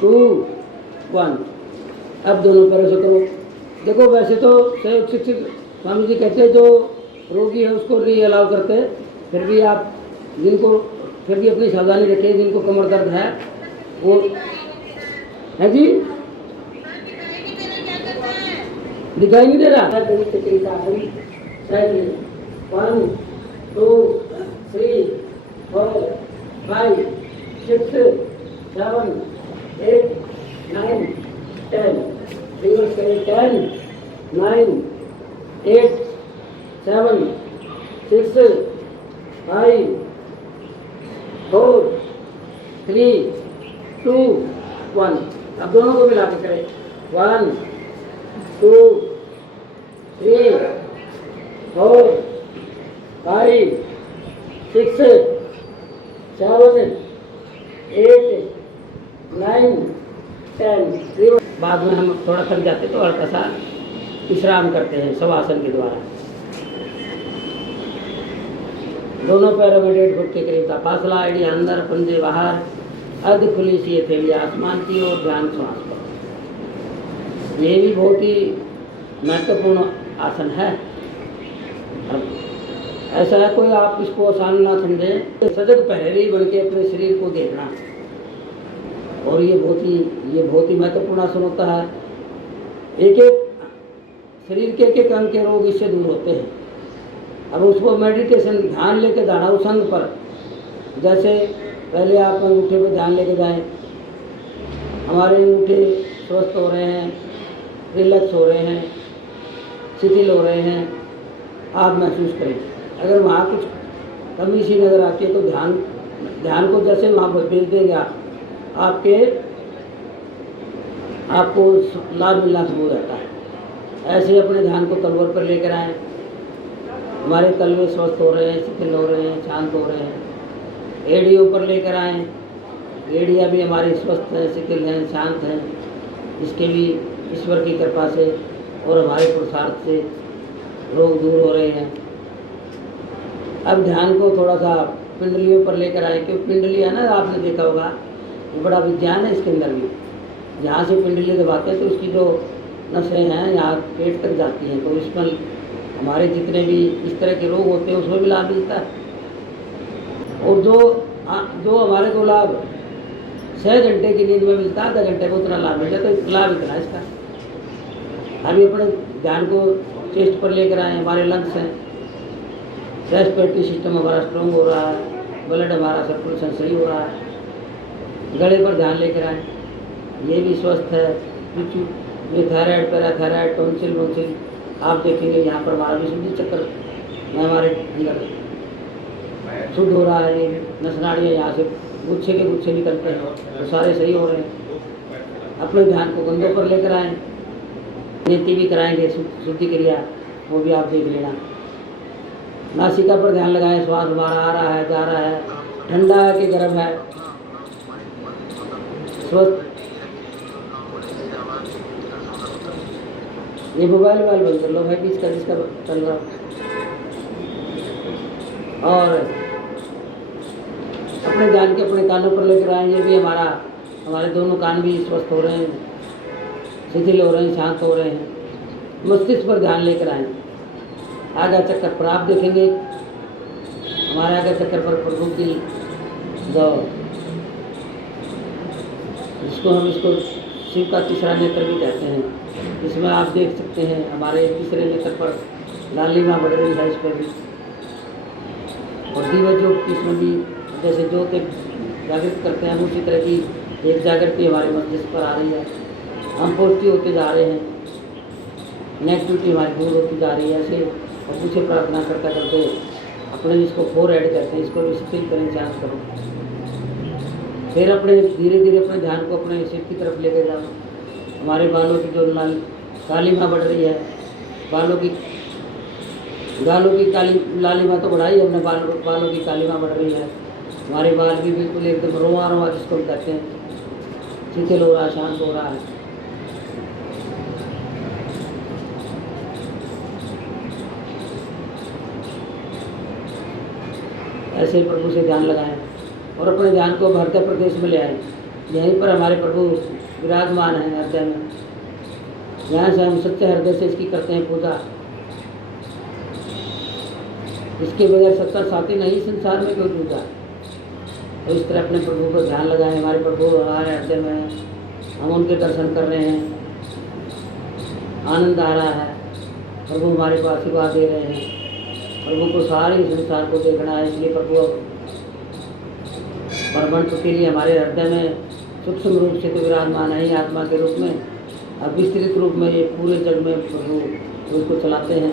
2 1। अब दोनों पैरों से करो। देखो वैसे तो सहयोग शिक्षक स्वामी जी कहते हैं जो रोगी है उसको नहीं अलाउ करते, फिर भी आप जिनको फिर भी अपनी सावधानी रखें, जिनको कमर दर्द है वो है जी, दिखाई नहीं दे रहा। 1 2 3 4 5 6 7 8 9 10, रिवर्स करें। 10 9 8 7 6 5 4 3 2 1। अब दोनों को मिला के करें। 1 2 3 4 5 6 7 8 9 10। बाद में हम थोड़ा थक जाते तो हल्का सा विश्राम करते हैं शवासन के द्वारा। दोनों पैरों में 1.5 फुट के करीब का फासला, एड़ी अंदर पंजे बाहर, अर्ध खुली सी हथेली आसमान की ओर, ध्यान श्वास पर। ये भी बहुत ही महत्वपूर्ण आसन है। अब ऐसा है कोई आप इसको आसान ना समझें, सजग पहरेरी बन के अपने शरीर को देखना, और ये बहुत ही महत्वपूर्ण आसन होता है। एक एक शरीर के एक अंग के रोग इससे दूर होते हैं। अब उसको मेडिटेशन ध्यान लेके दाढ़ा संग पर जैसे पहले आप अंगूठे पर ध्यान लेके जाएं, हमारे अंगूठे स्वस्थ हो रहे हैं, रिलैक्स हो रहे हैं, शिथिल हो रहे हैं, आप महसूस करें। अगर वहाँ कुछ कमी सी नज़र आती है तो ध्यान को जैसे वहाँ पर भेज देंगे आपको लाभ मिलना शुरू हो जाता है। ऐसे अपने ध्यान को तलवर पर लेकर आएँ, हमारे तलवे स्वस्थ हो रहे हैं, शिथिल हो रहे हैं, शांत हो रहे हैं। एड़ियों पर लेकर आएँ, एड़ियाँ भी हमारी स्वस्थ हैं, शिथिल हैं, शांत हैं। इसके भी ईश्वर की कृपा से और हमारे पुरुषार्थ से रोग दूर हो रहे हैं। अब ध्यान को थोड़ा सा पिंडलियों पर लेकर आए, क्योंकि पिंडली है ना, आपने देखा होगा, ये बड़ा विज्ञान है इसके अंदर भी। जहाँ से पिंडली दबाते हैं तो उसकी जो नसें हैं यहाँ पेट तक जाती हैं, तो इसमें हमारे जितने भी इस तरह के रोग होते हैं उसमें भी लाभ मिलता है। और जो हमारे को लाभ 6 घंटे की नींद में मिलता है, आधा घंटे को उतना लाभ मिलता है। तो लाभ इतना है इसका। अभी अपने ध्यान को चेस्ट पर लेकर आए, हमारे लंग्स हैं, रेस्पिरेटरी सिस्टम हमारा स्ट्रॉन्ग हो रहा है, ब्लड हमारा सर्कुलेशन सही हो रहा है। गले पर ध्यान लेकर आए, ये भी स्वस्थ है। ये थायराइड, पैराथायराइड, टॉन्सिल वॉन्सिल आप देखेंगे यहाँ पर हमारा विशुद्धि चक्र में हमारे अंदर शुद्ध हो रहा है। ये नसनाड़ियाँ यहाँ से गुच्छे के गुच्छे निकलते हैं तो सारे सही हो रहे हैं। अपने ध्यान को कंधों पर लेकर आएँ, नेति भी कराएंगे शुद्धि क्रिया, वो भी आप देख लेना। नासिका पर ध्यान लगाएं, श्वास हमारा आ रहा है, जा रहा है, ठंडा है कि गर्म है, स्वस्थ। ये मोबाइल बंद कर लो भाई, जिसका चल रहा। और अपने ध्यान के अपने कानों पर लेकर आए, ये भी हमारे दोनों कान भी स्वस्थ हो रहे हैं, शिथिल हो रहे हैं, शांत हो रहे हैं। मस्तिष्क पर ध्यान लेकर आए, आगा चक्कर पर आप देखेंगे, हमारे आगा चक्कर पर प्रभु की जो इसको शिव का तीसरा नेत्र भी कहते हैं, इसमें आप देख सकते हैं हमारे तीसरे नेत्र पर लालिमा बढ़ रही है, इस पर भी। और दिव्य ज्योति इसमें भी जैसे ज्योत एक जागृत करते हैं, उसी तरह की एक जागृति हमारे मस्तिष्क पर आ रही है। हम पॉजिटिव होते जा रहे हैं, नेगेटिविटी हमारी दूर होती जा रही है। ऐसे और पूछे प्रार्थना करते अपने इसको 4 ऐड करते हैं, इसको भी शिथिल करें, शांत करो। फिर अपने धीरे धीरे अपने ध्यान को अपने सिर की तरफ लेकर जाओ। हमारे बालों की जो कालीमा बढ़ रही है, गालों की काली लालिमा तो बढ़ाई हमने, बालों की कालीमा बढ़ रही है। हमारे बाल भी बिल्कुल एकदम रोआ जिसको हम कहते हैं, शिथिल हो रहा है, शांत हो रहा है। ऐसे प्रभु से ध्यान लगाएं और अपने ध्यान को भरते प्रदेश में ले आएँ। यहीं पर हमारे प्रभु विराजमान हैं हृदय में। यहाँ से हम सच्चे हृदय से इसकी करते हैं पूजा। इसके बगैर सच्चा साथी नहीं संसार में कोई पूजा। तो इस तरह अपने प्रभु को ध्यान लगाएं। हमारे प्रभु हमारे हृदय में हैं, हम उनके दर्शन कर रहे हैं, आनंद आ रहा है। प्रभु हमारे को आशीर्वाद दे रहे हैं। प्रभु को सारे संसार को देखना है, इसलिए प्रभु परमंत्र के लिए हमारे हृदय में सूक्ष्म रूप से तो विराजमान है ही आत्मा के रूप में। अब विस्तृत रूप में ये पूरे जग में प्रभु उसको चलाते हैं।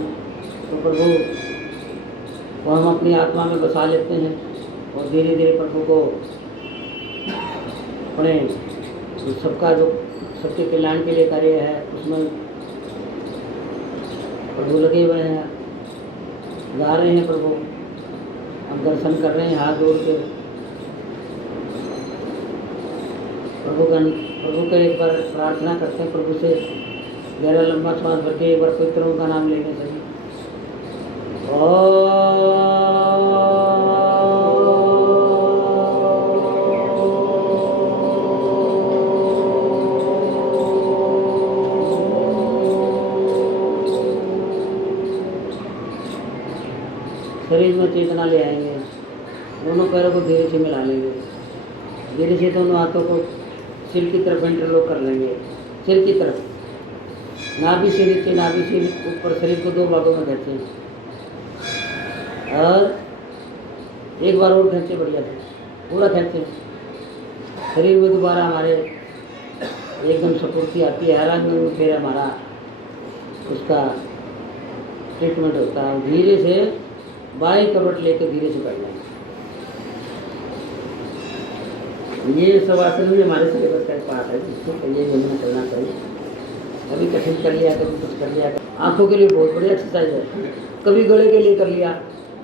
तो प्रभु को हम अपनी आत्मा में बसा लेते हैं और धीरे धीरे प्रभु को अपने सबका जो सबके कल्याण के लिए कार्य है उसमें प्रभु लगे हुए हैं, गा रहे हैं। प्रभु हम दर्शन कर रहे हैं हाथ जोड़ के। प्रभु का एक बार प्रार्थना करते हैं प्रभु से, गहरा लंबा श्वास भर के एक बार पवित्रों का नाम लेने से। शरीर में चेतना ले आएंगे, दोनों पैरों को धीरे से मिला लेंगे। धीरे से दोनों हाथों को सिर की तरफ इंटरलॉक कर लेंगे, सिर की तरफ, नाभि से नीचे, नाभि से ऊपर, शरीर को 2 भागों में खींचें। और एक बार और खींचे, बढ़िया से। पूरा खेलते हैं, शरीर में दोबारा हमारे एकदम स्फूर्ति आती है, हैरान में फिर हमारा उसका ट्रीटमेंट होता है। धीरे से बाएं करवट लेकर धीरे से बैठना है। ये सब आसन भी हमारे सिलेबस का एक पार्ट है, जिसको करिए जमीन करना चाहिए। कभी कठिन कर लिया, कभी कुछ कर लिया। आंखों के लिए बहुत बड़ी एक्सरसाइज है। कभी गले के लिए कर लिया,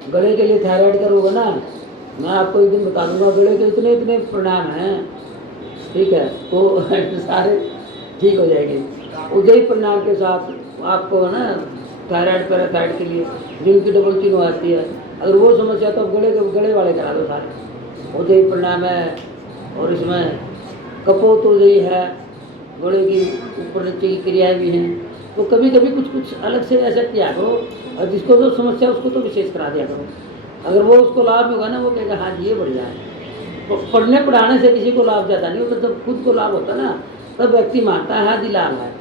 गले के लिए थायराइड करोगे ना, मैं आपको एक दिन बता दूंगा, गले के इतने इतने प्राणायाम हैं, ठीक है, तो सारे ठीक हो जाएंगे। उदय प्राणायाम के साथ आपको है ना थायराइड पैराथाइड के लिए जिनकी डबल चिन्ह आती है, अगर वो समस्या तो गले वाले करा दो सारे। उदय प्राणायाम है और इसमें कपोतोदयी है, घोड़े की ऊपर नीचे की क्रियाएँ भी हैं। तो कभी कभी कुछ कुछ अलग से ऐसा किया करो, और जिसको जो समस्या उसको तो विशेष करा दिया करो। अगर वो उसको लाभ होगा ना, वो कहेगा हाँ जी ये बढ़िया है। तो पढ़ने पढ़ाने से किसी को लाभ ज़्यादा नहीं होता, जब खुद को लाभ होता ना तब व्यक्ति मानता है हाँ जी लाभ है।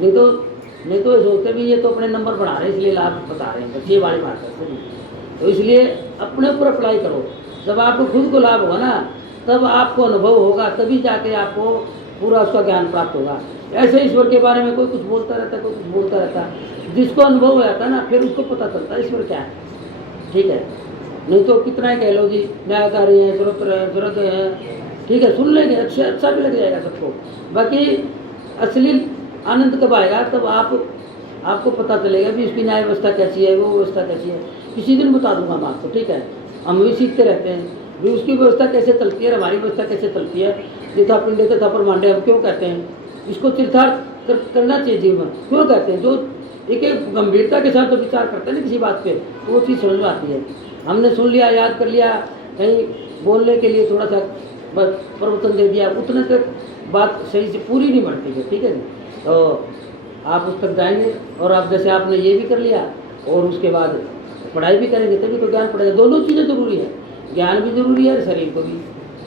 नहीं तो ये सोचते भी ये तो अपने नंबर बढ़ा रहे हैं इसलिए लाभ बता रहे हैं, बस ये वाली बात है। तो इसलिए अपने ऊपर अप्लाई करो। जब आपको खुद को लाभ होगा ना तब आपको अनुभव होगा, तभी जाके आपको पूरा उसका ज्ञान प्राप्त होगा। ऐसे ईश्वर के बारे में कोई कुछ बोलता रहता है, कोई कुछ बोलता रहता है, जिसको अनुभव हो जाता है ना फिर उसको पता चलता है ईश्वर क्या है, ठीक है। नहीं तो कितना ही कह लो जी न्यायकारी है, जरूरत है, ठीक है, सुन लेंगे, अच्छा भी लग जाएगा सबको। बाकी असली आनंद कब आएगा, तब आपको पता चलेगा भी इसकी न्याय व्यवस्था कैसी है, वो व्यवस्था कैसी है। किसी दिन बता दूंगा मैं आपको, ठीक है। हम भी सीखते रहते हैं भी उसकी व्यवस्था कैसे चलती है, हमारी व्यवस्था कैसे चलती है। यथा पिंडे तथा परमांडे हम क्यों कहते हैं, इसको चरितार्थ करना चाहिए जीवन में, क्यों कहते हैं। जो एक गंभीरता के साथ जो विचार करते हैं ना किसी बात पे, तो वो चीज़ समझ में आती है। हमने सुन लिया, याद कर लिया, कहीं बोलने के लिए थोड़ा सा प्रवचन दे दिया, उतने तक बात सही से पूरी नहीं बनती है, ठीक है। तो आप उस तक जाएंगे, और आप जैसे आपने ये भी कर लिया और उसके बाद पढ़ाई भी करेंगे तभी तो ज्ञान पड़ेगा। दोनों चीज़ें ज़रूरी है, ज्ञान भी जरूरी है और शरीर को भी।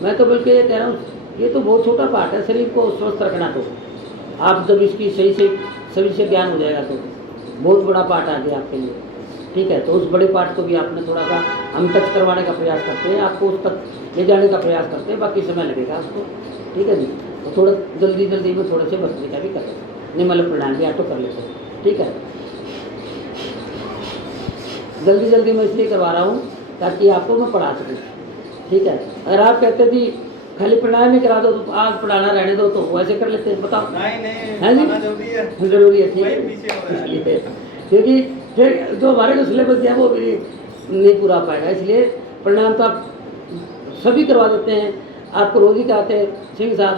मैं तो बल्कि ये कह रहा हूँ ये तो बहुत छोटा पार्ट है, शरीर को स्वस्थ रखना। तो आप जब इसकी सही से ज्ञान हो जाएगा तो बहुत बड़ा पार्ट आ गया आपके लिए, ठीक है। तो उस बड़े पार्ट को भी आपने थोड़ा सा हम टच करवाने का प्रयास करते हैं, आपको उस तक ले जाने का प्रयास करते हैं, बाकी समय लगेगा उसको, ठीक है जी। तो थोड़ा जल्दी में थोड़े से बचने का भी करें, निमल प्राणायाम भी ऑटो कर लेते हैं, ठीक है। जल्दी मैं इसलिए करवा रहा हूँ ताकि आपको मैं पढ़ा सकूँ, ठीक है। अगर आप कहते थी खाली प्राणायाम ही करा दो तो आज पढ़ाना रहने दो, तो वैसे कर लेते हैं, बताओ। नहीं जरूरी है, ठीक है। क्योंकि फिर जो हमारे जो सिलेबस है वो भी नहीं पूरा पाएगा, इसलिए प्राणायाम तो आप सभी करवा देते हैं। आपको रोज ही कहते हैं सिंह साहब,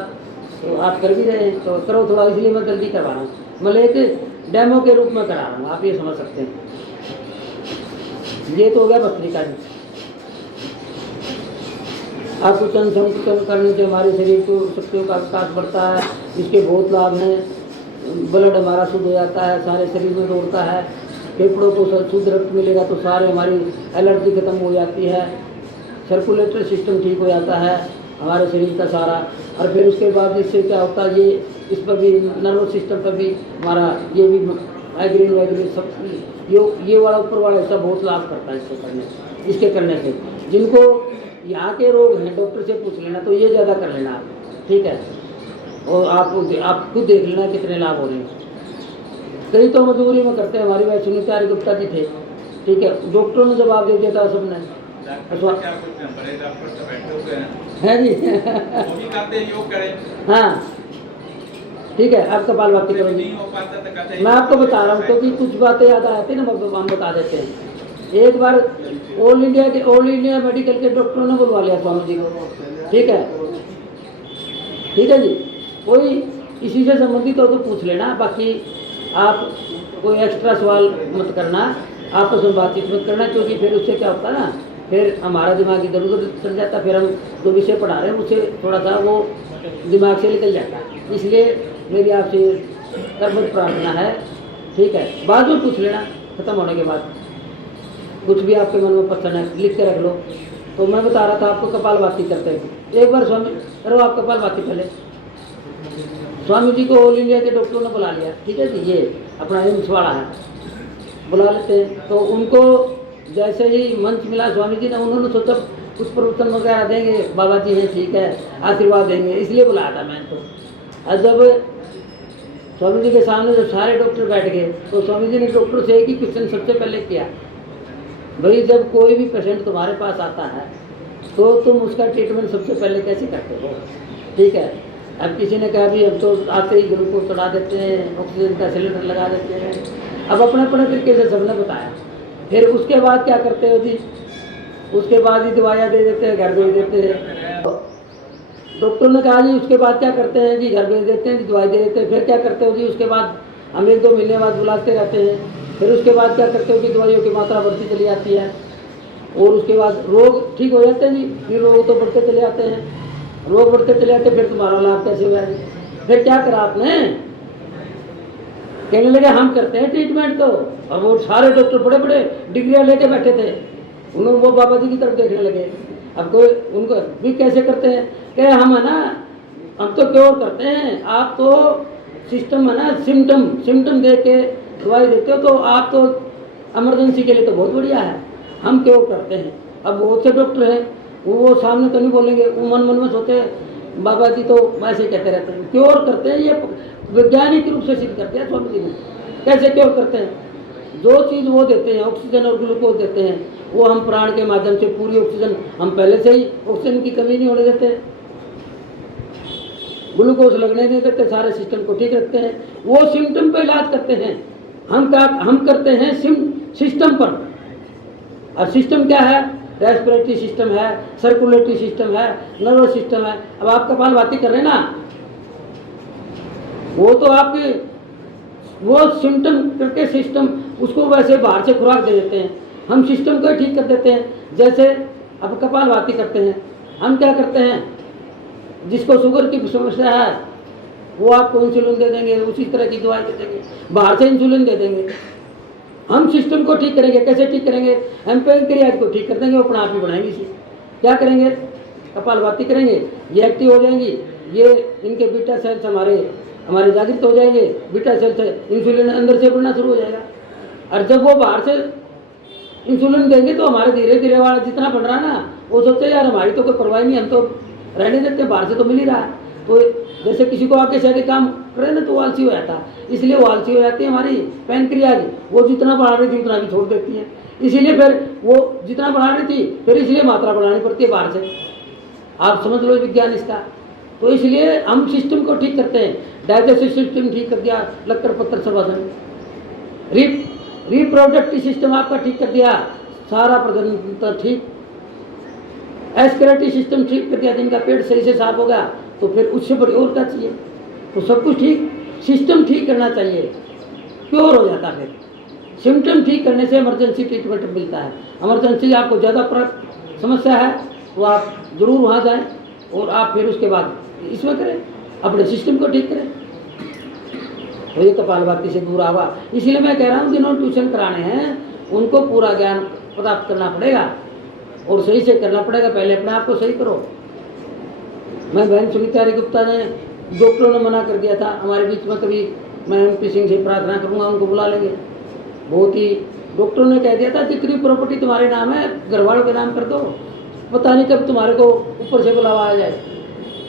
तो आप कर भी रहे हैं, तो करो थोड़ा, इसलिए मैं जल्दी करवा रहा हूँ। मतलब एक डेमो के रूप में करा रहा हूँ, आप ये समझ सकते हैं। ये तो हो गया भस्त्रिका जी। आपको चंद संकुचन करने से हमारे शरीर को शक्तियों का विकास बढ़ता है, इसके बहुत लाभ हैं। ब्लड हमारा शुद्ध हो जाता है, सारे शरीर में दौड़ता है। फेफड़ों को शुद्ध रक्त मिलेगा तो सारे हमारी एलर्जी खत्म हो जाती है, सर्कुलेटरी सिस्टम ठीक हो जाता है हमारे शरीर का सारा। और फिर उसके बाद इससे क्या होता है, ये इस पर भी नर्वस सिस्टम पर भी हमारा ये भी माइग्रेन सब ये वाला ऊपर वाला हिस्सा बहुत लाभ करता है इसके करने से। जिनको यहाँ के रोग हैं डॉक्टर से पूछ लेना, तो ये ज़्यादा कर लेना आप, ठीक है। और आप खुद देख लेना कितने लाभ हो रहे हैं। कई तो मजबूरी में करते हैं, हमारी भाई सुनीता गुप्ता जी थे, ठीक है, डॉक्टरों ने जवाब दे दिया था सबने, है जी। हाँ ठीक है, आप कपाल भाती करेंगे। मैं आपको बता रहा हूँ क्योंकि कुछ बातें याद आती है ना, हम बता देते हैं। एक बार ऑल इंडिया मेडिकल के डॉक्टरों ने बुलवा लिया स्वामी जी को, ठीक है जी। कोई इसी से संबंधित हो तो पूछ लेना, बाकी आप कोई एक्स्ट्रा सवाल मत करना, आपस में बातचीत मत करना, क्योंकि फिर उससे क्या होता है ना, फिर हमारा दिमाग इधर उधर चल जाता है, फिर हम जो विषय पढ़ा रहे हैं उससे थोड़ा सा वो दिमाग से निकल जाता है। इसलिए मेरी आपसे सर्वोच्च प्रार्थना है, ठीक है। बाद में पूछ लेना, खत्म होने के बाद कुछ भी आपके मन में पसंद है लिख के रख लो। तो मैं बता रहा था आपको कपाल भाती करते हैं। एक बार स्वामी करो आप कपाल भाती पहले। स्वामी जी को ऑल इंडिया के डॉक्टरों ने बुला लिया, ठीक है जी, ये अपना एम्स वाला है, बुला लेते हैं। तो उनको जैसे ही मंच मिला स्वामी जी ने, उन्होंने सोचा कुछ प्रवचन वगैरह देंगे, बाबा जी हैं ठीक है, आशीर्वाद देंगे, इसलिए बुलाया था मैं तो। और जब स्वामी जी के सामने जब सारे डॉक्टर बैठ गए तो स्वामी जी ने डॉक्टर से एक ही क्वेश्चन सबसे पहले किया, भाई जब कोई भी पेशेंट तुम्हारे पास आता है तो तुम उसका ट्रीटमेंट सबसे पहले कैसे करते हो? ठीक है, अब किसी ने कहा भी अब तो आते ही ग्लूकोज चढ़ा देते हैं, ऑक्सीजन का सिलेंडर लगा देते हैं। अब अपने अपने तरीके से सबने बताया। फिर उसके बाद क्या करते हो जी? उसके बाद ही दवाइयाँ दे देते हैं, घर भेज देते हैं। डॉक्टर ने कहा जी उसके बाद क्या करते हैं जी? घर भेज देते हैं जी, दवाई दे देते हैं। फिर क्या करते हो जी? उसके बाद हम 1-2 महीने बाद बुलाते रहते हैं। फिर उसके बाद क्या करते हो कि दवाइयों की मात्रा बढ़ती चली जाती है और उसके बाद रोग ठीक हो जाते हैं जी। फिर रोग तो बढ़ते चले जाते हैं, रोग बढ़ते चले जाते हैं, फिर तुम्हारा लाभ कैसे हुआ है? फिर क्या करा आपने? कहने लगे हम करते हैं ट्रीटमेंट। तो अब वो सारे डॉक्टर बड़े बड़े डिग्रियाँ लेके बैठे थे, उन्होंने वो बाबा जी की तरफ देखने लगे। अब कोई उनको भी कैसे करते हैं? कहे हम है ना, हम तो क्योर करते हैं, आप तो सिस्टम है ना, सिम्टम दे के दवाई देते हो, तो आप तो इमरजेंसी के लिए तो बहुत बढ़िया है, हम क्योर करते हैं। अब बहुत से डॉक्टर हैं वो सामने तो नहीं बोलेंगे, वो मन मन में सोचे बाबा जी तो ऐसे कहते रहते हैं, क्योर करते हैं। ये वैज्ञानिक रूप से सिद्ध करते हैं स्वामी जी ने। कैसे क्योर करते हैं? जो चीज़ वो देते हैं, ऑक्सीजन और ग्लूकोज देते हैं, वो हम प्राण के माध्यम से पूरी ऑक्सीजन, हम पहले से ही ऑक्सीजन की कमी नहीं होने देते, ग्लूकोज लगने नहीं देते, सारे सिस्टम को ठीक रखते हैं। वो सिम्टम पे इलाज करते हैं, हम करते हैं सिस्टम पर। और सिस्टम क्या है? रेस्पिरेटरी सिस्टम है, सर्कुलेटरी सिस्टम है, नर्वस सिस्टम है। अब आप कपालभाति कर रहे हैं ना, वो तो आपके वो सिम्टम करके सिस्टम उसको वैसे बाहर से खुराक दे देते हैं, हम सिस्टम को ठीक कर देते हैं। जैसे अब कपालभाति करते हैं, हम क्या करते हैं? जिसको शुगर की समस्या है वो आपको इंसुलिन दे देंगे, उसी तरह की दवाई दे देंगे, बाहर से इंसुलिन दे देंगे। हम सिस्टम को ठीक करेंगे, कैसे ठीक करेंगे? हम पैंक्रियाज को ठीक कर देंगे, वो अपना आप ही बनाएंगे। इसी क्या करेंगे? कपालभाति करेंगे, ये एक्टिव हो जाएंगी, ये इनके बीटा सेल्स हमारे जागृत हो जाएंगे, बीटा सेल से इंसुलिन अंदर से बनना शुरू हो जाएगा। और जब वो बाहर से इंसुलिन देंगे तो हमारे धीरे धीरे वाला जितना बन रहा है ना, वो सोचते यार हमारी तो कोई परवाह नहीं, हम तो रहने देते हैं, बाहर से तो मिल ही रहा है। तो जैसे किसी को आगे से आगे काम करे ना तो वो आलसी हो जाता है, इसलिए वो आलसी हो जाती है हमारी पैंक्रियाज, वो जितना बढ़ा रही थी उतना भी छोड़ देती है। इसीलिए फिर वो जितना बढ़ा रही थी फिर इसलिए मात्रा बढ़ानी पड़ती है बाहर से। आप समझ लो विज्ञान इसका। तो इसलिए हम सिस्टम को ठीक करते हैं, डाइजेस्टिव सिस्टम ठीक कर दिया, लक्कर पत्थर संवर्धन, रिप्रोडक्टिव सिस्टम आपका ठीक कर दिया, सारा प्रजनन तंत्र ठीक, एस्क्रेटरी सिस्टम ठीक कर दिया, जिनका पेट सही से साफ हो गया तो फिर उससे बड़ी और क्या चाहिए? तो सब कुछ ठीक, सिस्टम ठीक करना चाहिए, प्योर हो जाता है। सिम्टम ठीक करने से इमरजेंसी ट्रीटमेंट मिलता है। इमरजेंसी आपको ज़्यादा समस्या है तो आप ज़रूर वहाँ जाएं और आप फिर उसके बाद इसमें करें, अपने सिस्टम को ठीक करें। तो ये कपालभाति से दूर आवा। इसलिए मैं कह रहा हूँ जिन्होंने ट्यूशन कराने हैं उनको पूरा ज्ञान प्राप्त करना पड़ेगा और सही से करना पड़ेगा। पहले अपने आप को सही करो। मैं बहन सुनीता गुप्ता ने, डॉक्टरों ने मना कर दिया था हमारे बीच में, कभी मैं MP सिंह से प्रार्थना करूँगा, उनको बुला लेंगे। बहुत ही डॉक्टरों ने कह दिया था जितनी प्रॉपर्टी तुम्हारे नाम है घर वालों के नाम कर दो, पता नहीं कब तुम्हारे को ऊपर से बुलावा आ जाए।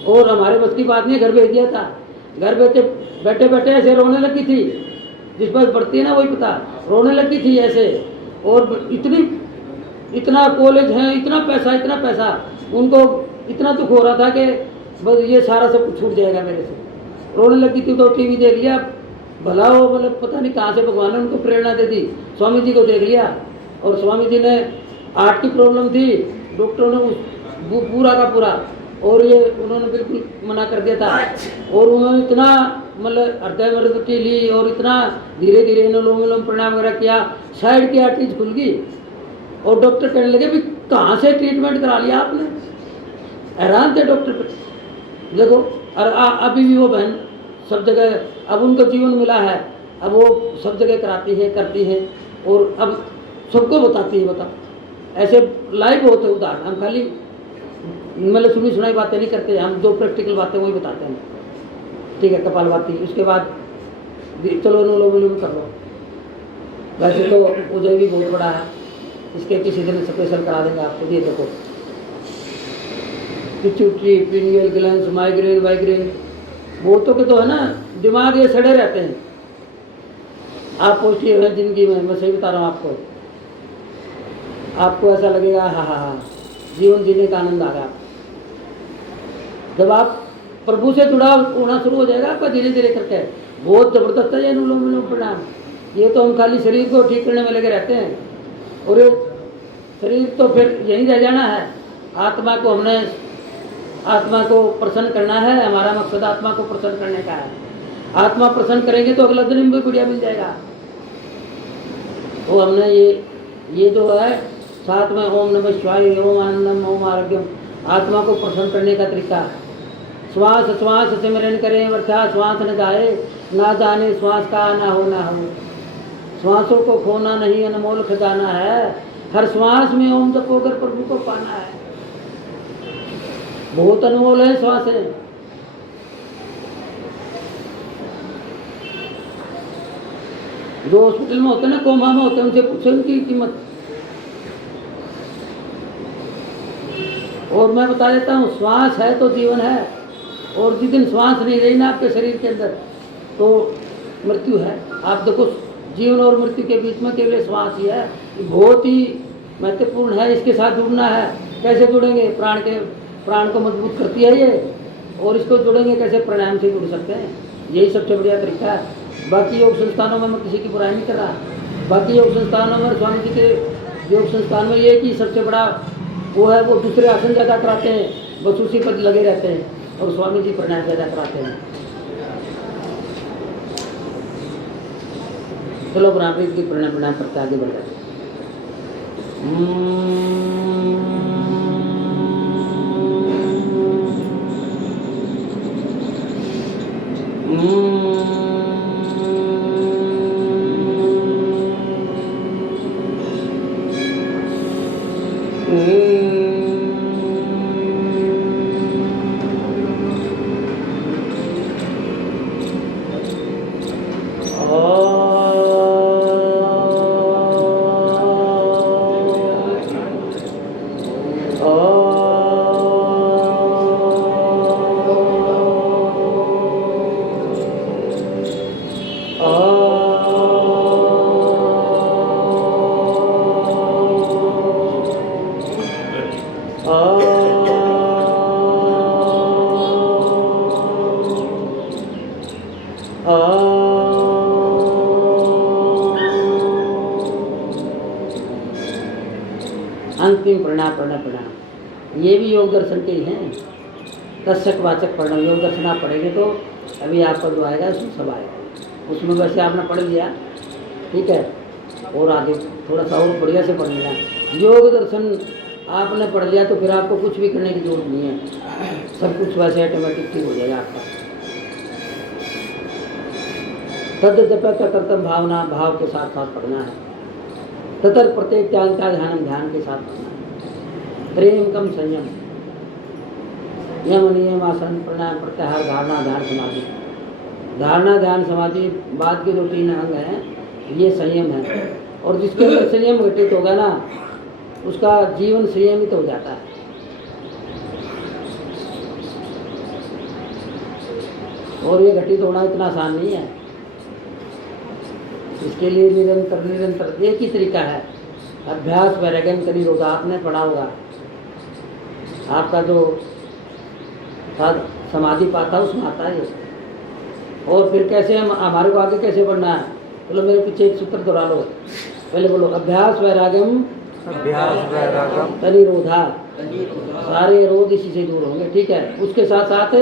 और हमारे बस की बात नहीं, घर भेज दिया था। घर बैठे बैठे ऐसे रोने लगी थी, जिस पर बढ़ती है ना वही पता, रोने लगी थी ऐसे। और इतना कॉलेज है, इतना पैसा, उनको इतना दुख हो रहा था कि बस ये सारा सब कुछ छूट जाएगा मेरे से। रोने लगी थी तो TV देख लिया, भला हो मतलब पता नहीं कहाँ से भगवान ने उनको प्रेरणा दे दी, स्वामी जी को देख लिया। और स्वामी जी ने हार्ट की प्रॉब्लम थी, डॉक्टरों ने पूरा का पूरा, और ये उन्होंने बिल्कुल मना कर दिया था। और उन्होंने इतना मतलब हृदय मृदुटी ली और इतना धीरे धीरे अनुलोम प्राणायाम वगैरह किया, साइड की आर्टरीज खुल गई। और डॉक्टर कहने लगे भी कहाँ से ट्रीटमेंट करा लिया आपने? हैरान थे डॉक्टर पे। देखो और अभी भी वो बहन सब जगह, अब उनको जीवन मिला है, अब वो सब जगह कराती है, करती है और अब सबको बताती है। बताओ ऐसे लाइव होते उदाहरण, हम खाली मतलब सुनी सुनाई बातें नहीं करते, हम जो प्रैक्टिकल बातें वही बताते हैं। ठीक है, कपालभाति, उसके बाद चलो अनुलोम कर लो। वैसे तो उदय भी बहुत बड़ा है, इसके किसी दिन स्पेशल करा देंगे आपको। ये देखो पिट्यूटरी, पिनियल ग्लैंड्स, माइग्रेन वाइग्रेन, बहुतों के तो है ना दिमाग ये सड़े रहते हैं। आप पॉजिटिव है जिंदगी में, मैं सही बता रहा हूँ आपको। आपको ऐसा लगेगा हाँ हाँ हाँ जीवन जीने का आनंद आ गया। जब आप प्रभु से जुड़ा होना शुरू हो जाएगा आपका धीरे धीरे करके, बहुत जबरदस्त है ये अनुलोम विलोम प्राणायाम। ये तो हम खाली शरीर को ठीक करने में लगे रहते हैं, और ये शरीर तो फिर यहीं रह जाना है। आत्मा को हमने आत्मा को प्रसन्न करना है, हमारा मकसद आत्मा को प्रसन्न करने का है। आत्मा प्रसन्न करेंगे तो अगला जन्म भी बढ़िया मिल जाएगा। तो हमने ये जो है साथ में ओम नमः शिवाय, ओम आनंदम, ओम आरोग्यम, आत्मा को प्रसन्न करने का तरीका। श्वास श्वास सिमरन करें वृथा श्वास न जाए, ना जाने श्वास का ना हो ना हो। श्वासों को खोना नहीं, अनमोल खजाना है। हर श्वास में ओम जपोकर प्रभु को पाना है। बहुत अनमोल है श्वासें। जो हॉस्पिटल में होते हैं ना, कोमा में होते हैं, उनसे पूछो उनकी कीमत। और मैं बता देता हूँ, श्वास है तो जीवन है, और जिस दिन श्वास नहीं रही ना आपके शरीर के अंदर तो मृत्यु है। आप देखो जीवन और मृत्यु के बीच में केवल श्वास ही है। बहुत ही महत्वपूर्ण है, इसके साथ जुड़ना है। कैसे जुड़ेंगे? प्राण को मजबूत करती है ये, और इसको जुड़ेंगे कैसे? प्राणायाम से जुड़ सकते हैं। यही सबसे बढ़िया तरीका है। बाकी योग संस्थानों में मैं किसी की बुराई नहीं कर रहा। बाकी योग संस्थानों में, स्वामी जी के योग संस्थान में ये कि सबसे बड़ा वो है, वो दूसरे आसन ज़्यादा कराते हैं, बस उसी पर लगे रहते हैं, और स्वामी जी प्राणायाम ज़्यादा कराते हैं। चलो प्राणायाम की प्राणायाम करते आगे बढ़ जाते अंतिम प्रणाम। ये भी योग दर्शन के ही हैं। तस्सक वाचक पढ़ना, योग दर्शन आप पढ़ेंगे तो अभी आपका जो आएगा उसमें सब आएगा। उसमें वैसे आपने पढ़ लिया, ठीक है, और आगे थोड़ा सा और बढ़िया से पढ़ लेना। योग दर्शन आपने पढ़ लिया तो फिर आपको कुछ भी करने की जरूरत नहीं है, सब कुछ वैसे ऑटोमेटिक ठीक हो जाएगा आपका। तद जप कर्तव्य भावना, भाव के साथ साथ पढ़ना है। ततर प्रत्येक त्याग का ध्यान के साथ पढ़ना है। प्रेम कम संयम, यम नियम आसन प्राणायाम प्रत्याहार धारणा ध्यान समाधि। धारणा ध्यान समाधि बाद के जो 3 अंग हैं ये संयम है, और जिसके अंदर संयम घटित होगा ना उसका जीवन संयमित हो जाता है। और ये घटित होना इतना आसान नहीं है। इसके लिए निरंतर एक ही तरीका है, अभ्यास वैराग्यम करी होगा। आपने पढ़ा होगा, आपका जो समाधि पाता उसमें आता है। और फिर कैसे हम हमारे को आगे कैसे बढ़ना है? चलो मेरे पीछे एक सूत्र दोहरा लो, पहले बोलो अभ्यास वैराग्यम तनिरोधा। सारे रोध इसी से दूर होंगे, ठीक है। उसके साथ साथ,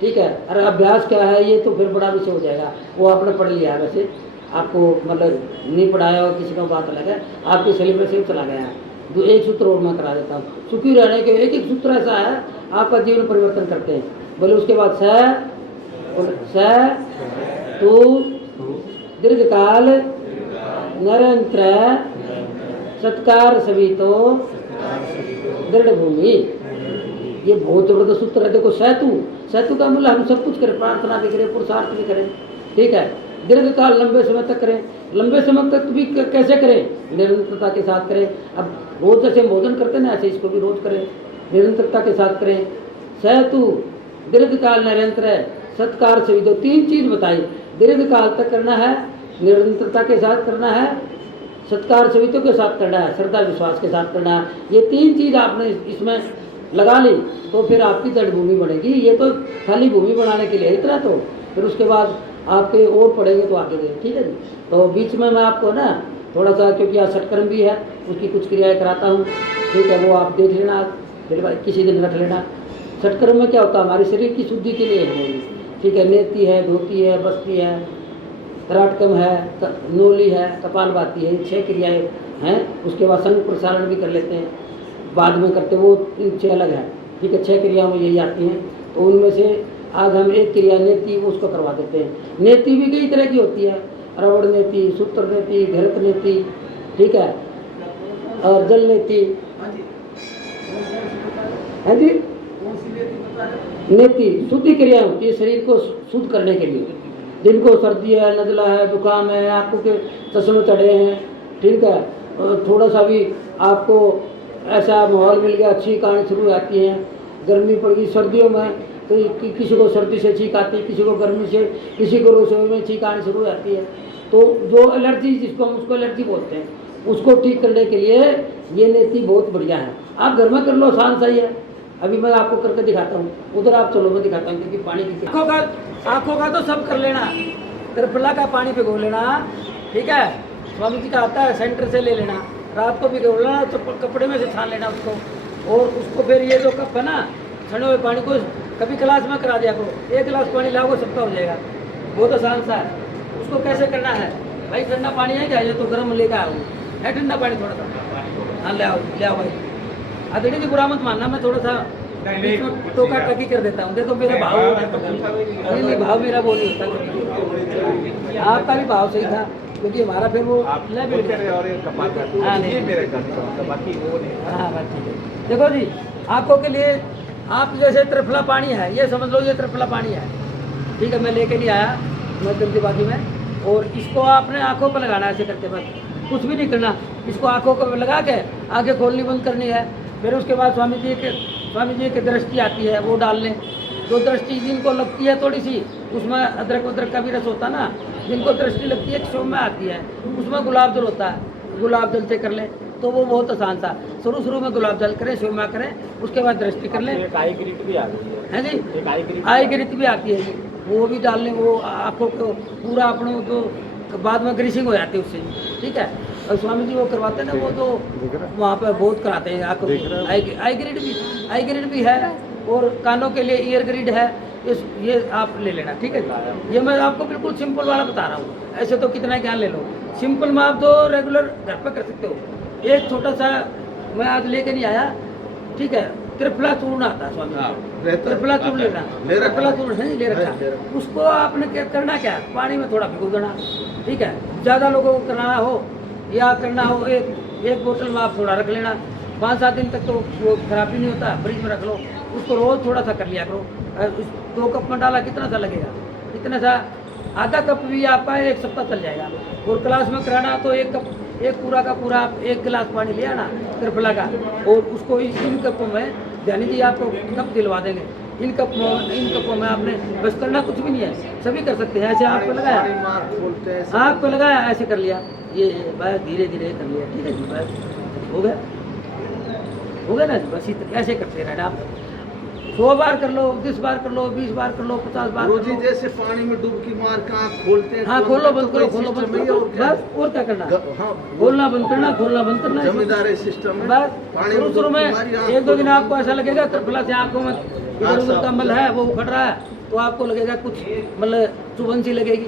ठीक है, अरे अभ्यास क्या है ये तो फिर बड़ा विषय हो जाएगा, वो आपने पढ़ लिया है। वैसे आपको मतलब नहीं पढ़ाया और किसी का बात अलग है, आपके सिलेबस से चला गया है। तो एक सूत्र और मैं करा देता हूँ। सुखी रहने के एक सूत्र ऐसा है आपका जीवन परिवर्तन करते हैं। बोले उसके बाद स तू दीर्घकाल निरंतर सत्कार सभी तो दृढ़ भूमि। ये बहुत जबरदस्त सूत्र है। देखो सेतु का मतलब हम सब कुछ करें, प्रार्थना भी करें, पुरुषार्थ भी करें, ठीक है। दीर्घकाल लंबे समय तक करें, लंबे समय तक भी कैसे करें? निरंतरता के साथ करें। अब रोज जैसे भोजन करते हैं ना, ऐसे इसको भी रोज करें, निरंतरता के साथ करें। सहतु दीर्घकाल निरंतर है, सत्कार से दो 3 चीज बताई। दीर्घकाल तक करना है, निरंतरता के साथ करना है, सत्कार सवितों के साथ करना है, श्रद्धा विश्वास के साथ करना है। ये 3 चीज आपने इसमें लगा ली तो फिर आपकी जड़ भूमि बनेगी। ये तो खाली भूमि बनाने के लिए इतना, तो फिर उसके बाद आपके और पढ़ेंगे तो आगे गए, ठीक है जी। तो बीच में मैं आपको ना थोड़ा सा, क्योंकि आज सटकर्म भी है, उसकी कुछ क्रियाएं कराता हूँ, ठीक है, वो आप देख लेना, फिर किसी दिन रख लेना। सटकर्म में क्या होता है, हमारे शरीर की शुद्धि के लिए है, ठीक है। नेति है, धोती है, बस्ती है, तराटकम है, नोली है, कपालभाति है, 6 क्रियाएं हैं। उसके बाद संग प्रसारण भी कर लेते हैं, बाद में करते, वो 6 अलग है, ठीक है। 6 क्रियाओं में यही आती हैं। तो उनमें से आज हम एक क्रिया नेति उसको करवा देते हैं। नेति भी कई तरह की होती है, रबड़ नेति, सूत्र नेति, घृत नेति, ठीक है, और जल नेति है जी। नेति शुद्धि क्रिया होती है शरीर को शुद्ध करने के लिए। जिनको सर्दी है, नज़ला है, जुकाम है, आंखों के चश्मे चढ़े हैं, ठीक है, और थोड़ा सा भी आपको ऐसा माहौल मिल गया, छींक आनी शुरू हो जाती है, गर्मी पड़ गई सर्दियों में तो किसी को सर्दी से छींक आती है, किसी को गर्मी से, किसी को रसोई में छींक आनी शुरू हो जाती है। तो जो एलर्जी, जिसको हम उसको एलर्जी बोलते हैं, उसको ठीक करने के लिए ये नीति बहुत बढ़िया है। आप घर में कर लो, आसान सही है। अभी मैं आपको करके दिखाता हूँ, उधर आप चलो, मैं दिखाता हूँ, क्योंकि पानी की आँखों का तो सब कर लेना। त्रिफला का पानी भिगो लेना, ठीक है, स्वामी जी का आता है, सेंटर से ले लेना, रात को भिगो लेना, तो कपड़े में से छान लेना उसको, और उसको फिर ये जो कप है ना, छने हुए पानी को कभी क्लास में करा दिया करो। 1 गिलास पानी लाओगे सबका हो जाएगा, बहुत आसान सा है। उसको कैसे करना है भाई, ठंडा पानी है क्या, ये तो गर्म लेकर आओ है, ठंडा पानी थोड़ा सा, हाँ ले आओ भाई। अदड़ी जी बुरा मत मानना, मैं थोड़ा सा टोका टकी कर देता हूँ। देखो मेरा भाव, नहीं भाव मेरा वो नहीं होता, आपका भी भाव सही था, क्योंकि हमारा फिर वो हाँ ठीक है। देखो जी, आंखों के लिए आप जैसे त्रिफला पानी है, ये समझ लो ये त्रिफला पानी है, ठीक है, मैं लेके नहीं आया मैं जल्दीबाजी में, और इसको आपने आंखों पर लगाना है ऐसे करके, बस कुछ भी नहीं करना। इसको आंखों को लगा के आंखें खोलनी बंद करनी है। फिर उसके बाद स्वामी जी की दृष्टि आती है, वो डाल लें। जो दृष्टि जिनको लगती है थोड़ी सी, उसमें अदरक का भी रस होता है ना, जिनको दृष्टि लगती है शोम में आती है, उसमें गुलाब जल होता है, गुलाब जल से कर लें तो वो बहुत आसान था। शुरू में गुलाब जल करें, शोमा करें, उसके बाद दृष्टि कर लें। आई गिरिट भी आती है जी, आई गिरिट भी आती है जी, वो भी डाल लें। वो आँखों को पूरा अपने जो बाद में ग्रीसिंग हो जाती है उससे, ठीक है। और स्वामी जी वो करवाते हैं ना, वो तो वहाँ पे बहुत कराते हैं आँखों को। आई ग्रिड भी है, और कानों के लिए ईयर ग्रिड है, ये आप ले लेना, ठीक है। ये मैं आपको बिल्कुल सिंपल वाला बता रहा हूँ, ऐसे तो कितना ज्ञान ले लो। सिंपल में आप तो रेगुलर घर पे कर सकते हो। एक छोटा सा मैं आज लेके नहीं आया, ठीक है, त्रिफला चूर्ण आता है स्वामी, त्रिफला चूर्ण लेना, त्रिफला चूर्ण नहीं ले रखा, उसको आपने क्या करना, क्या पानी में थोड़ा भिगो देना, ठीक है। ज़्यादा लोगों को करना हो या करना हो, एक बोतल में आप थोड़ा रख लेना, 5-7 दिन तक तो वो खराब ही नहीं होता, फ्रिज में रख लो। उसको रोज़ थोड़ा सा कर लिया करो। 2 कप में डाला कितना सा लगेगा, इतना सा, आधा कप भी आपका 1 सप्ताह चल जाएगा। और क्लास में कराना तो 1 कप, एक पूरा का पूरा आप 1 गिलास पानी ले आना त्रिफला का, और उसको इन कपों में, ध्यानी जी आपको कप दिलवा देंगे, इन कपों में आपने बस करना कुछ भी नहीं है, सभी कर सकते हैं। ऐसे आँख पे लगाया, आँख पे लगाया, ऐसे कर लिया, ये बस धीरे धीरे कर लिया, ठीक है जी, बस हो गया ना जी। बस ऐसे करते रहना आप, 100 बार कर लो, 10 बार कर लो, 20 बार कर लो, 50 बार कर लो। जैसे पानी में डुबकी मार के आँख खोलते हैं, हाँ खोलो बंद करो, खोलो बंद करो, बस और क्या करना, खोलना बंद करना, खोलना बंद करना, जमींदारी सिस्टम में। बस शुरू में 1-2 दिन आपको ऐसा लगेगा त्रिफला से आँखों में इधर उधर का मल है वो उखड़ रहा है, तो आपको लगेगा कुछ मतलब चुभन सी लगेगी।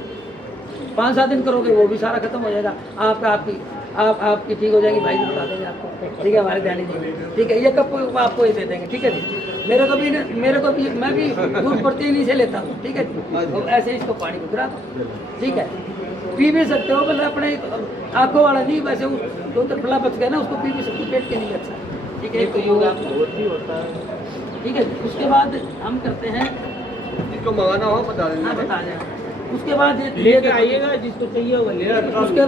5-7 दिन करोगे वो भी सारा खत्म हो जाएगा, आपकी ठीक हो जाएगी। भाई जी बता देंगे आपको, ठीक है, हमारे ध्यान जी, ठीक है। ये कप आपको ही दे देंगे, ठीक है जी। मेरे को भी मैं भी दूध प्रतिदिन से लेता हूँ, ठीक है जी। तो ऐसे इसको पानी को गिरा दो, ठीक है, पी भी सकते हो, मतलब अपने आँखों वाला नहीं, वैसे जो त्रिफला बच गया ना उसको पी भी सकते, पेट के लिए अच्छा, ठीक है। तो योगा होता है, ठीक है। उसके बाद हम करते हैं, जिसको मंगाना हो बता देना, हाँ बता दें। उसके बाद ले आइएगा, जिसको चाहिए वो ले। उसके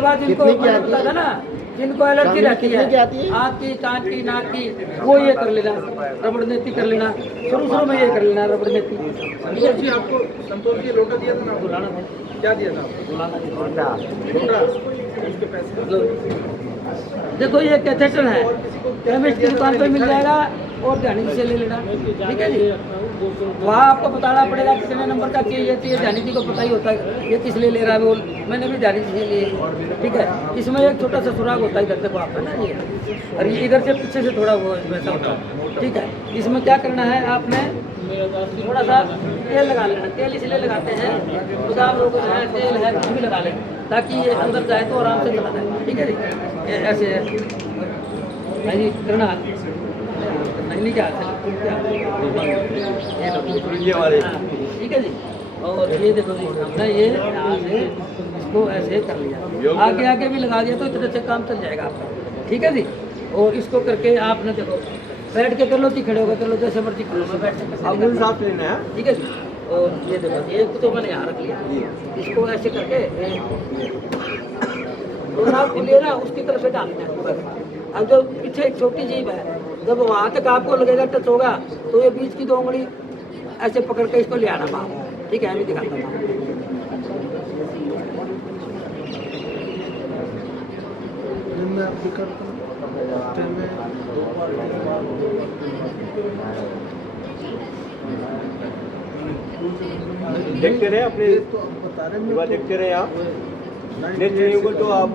बाद जिनको मैंने बताया था ना, जिनको एलर्जी रहती कितने की आती है है? आँख की, कान की, नाक की, वो ये कर लेना, रबड़ नेती कर लेना, शुरू में ये कर लेना रबड़ नेती। संतोष जी आपको संतोष जी लोटा दिया था ना, बुलाना था, क्या दिया था आपको? बुलाना लोटा उसके पैसे देखो ये कैथेटर है, केमिस्ट की दुकान पे मिल जाएगा और ध्यानी जी से ले लेना, ठीक है जी। वहाँ आपको बताना पड़ेगा कितने नंबर का चाहिए, तो ये ध्यानी जी को पता ही होता है ये किस लिए ले रहा है, वो मैंने भी ध्यानी जी से लिए, ठीक है। इसमें एक छोटा सा सुराग होता है इधर देखो आपका ना ये, और ये इधर से पीछे से थोड़ा वो वैसा होता है, ठीक है। इसमें क्या करना है, आपने थोड़ा सा तेल लगा लेना, तेल इसलिए लगाते हैं तो आप लोग जो है तेल है कुछ भी लगा लें ताकि ये अंदर जाए तो आराम से चला जाए, ठीक है जी। ये ऐसे नहीं करना नहीं क्या ठीक है जी। और ये देखो जी हमने ये यहाँ से इसको ऐसे कर लिया, आगे आगे भी लगा दिया तो इतने से काम चल जाएगा आपका, ठीक है जी। और इसको करके आपने देखो बैठ के कर लो कि खड़े होकर कर लो, जैसे मर्जी कर लो, बैठ के साथ लेना है। ठीक है जी। और ये देखो ये तो मैंने यहाँ रख लिया, इसको ऐसे करके खोलिए ना उसकी तरफ से डालना है। अब जो पीछे एक छोटी जीभ है, जब वहाँ तक आपको लगेगा टच होगा तो ये बीच की 2 उंगली ऐसे पकड़ के इसको ले आना बाहर, ठीक है। अभी दिखाता हूँ देखते रहे अपने देखते रहे आप, नहीं चाहिए होगा तो आप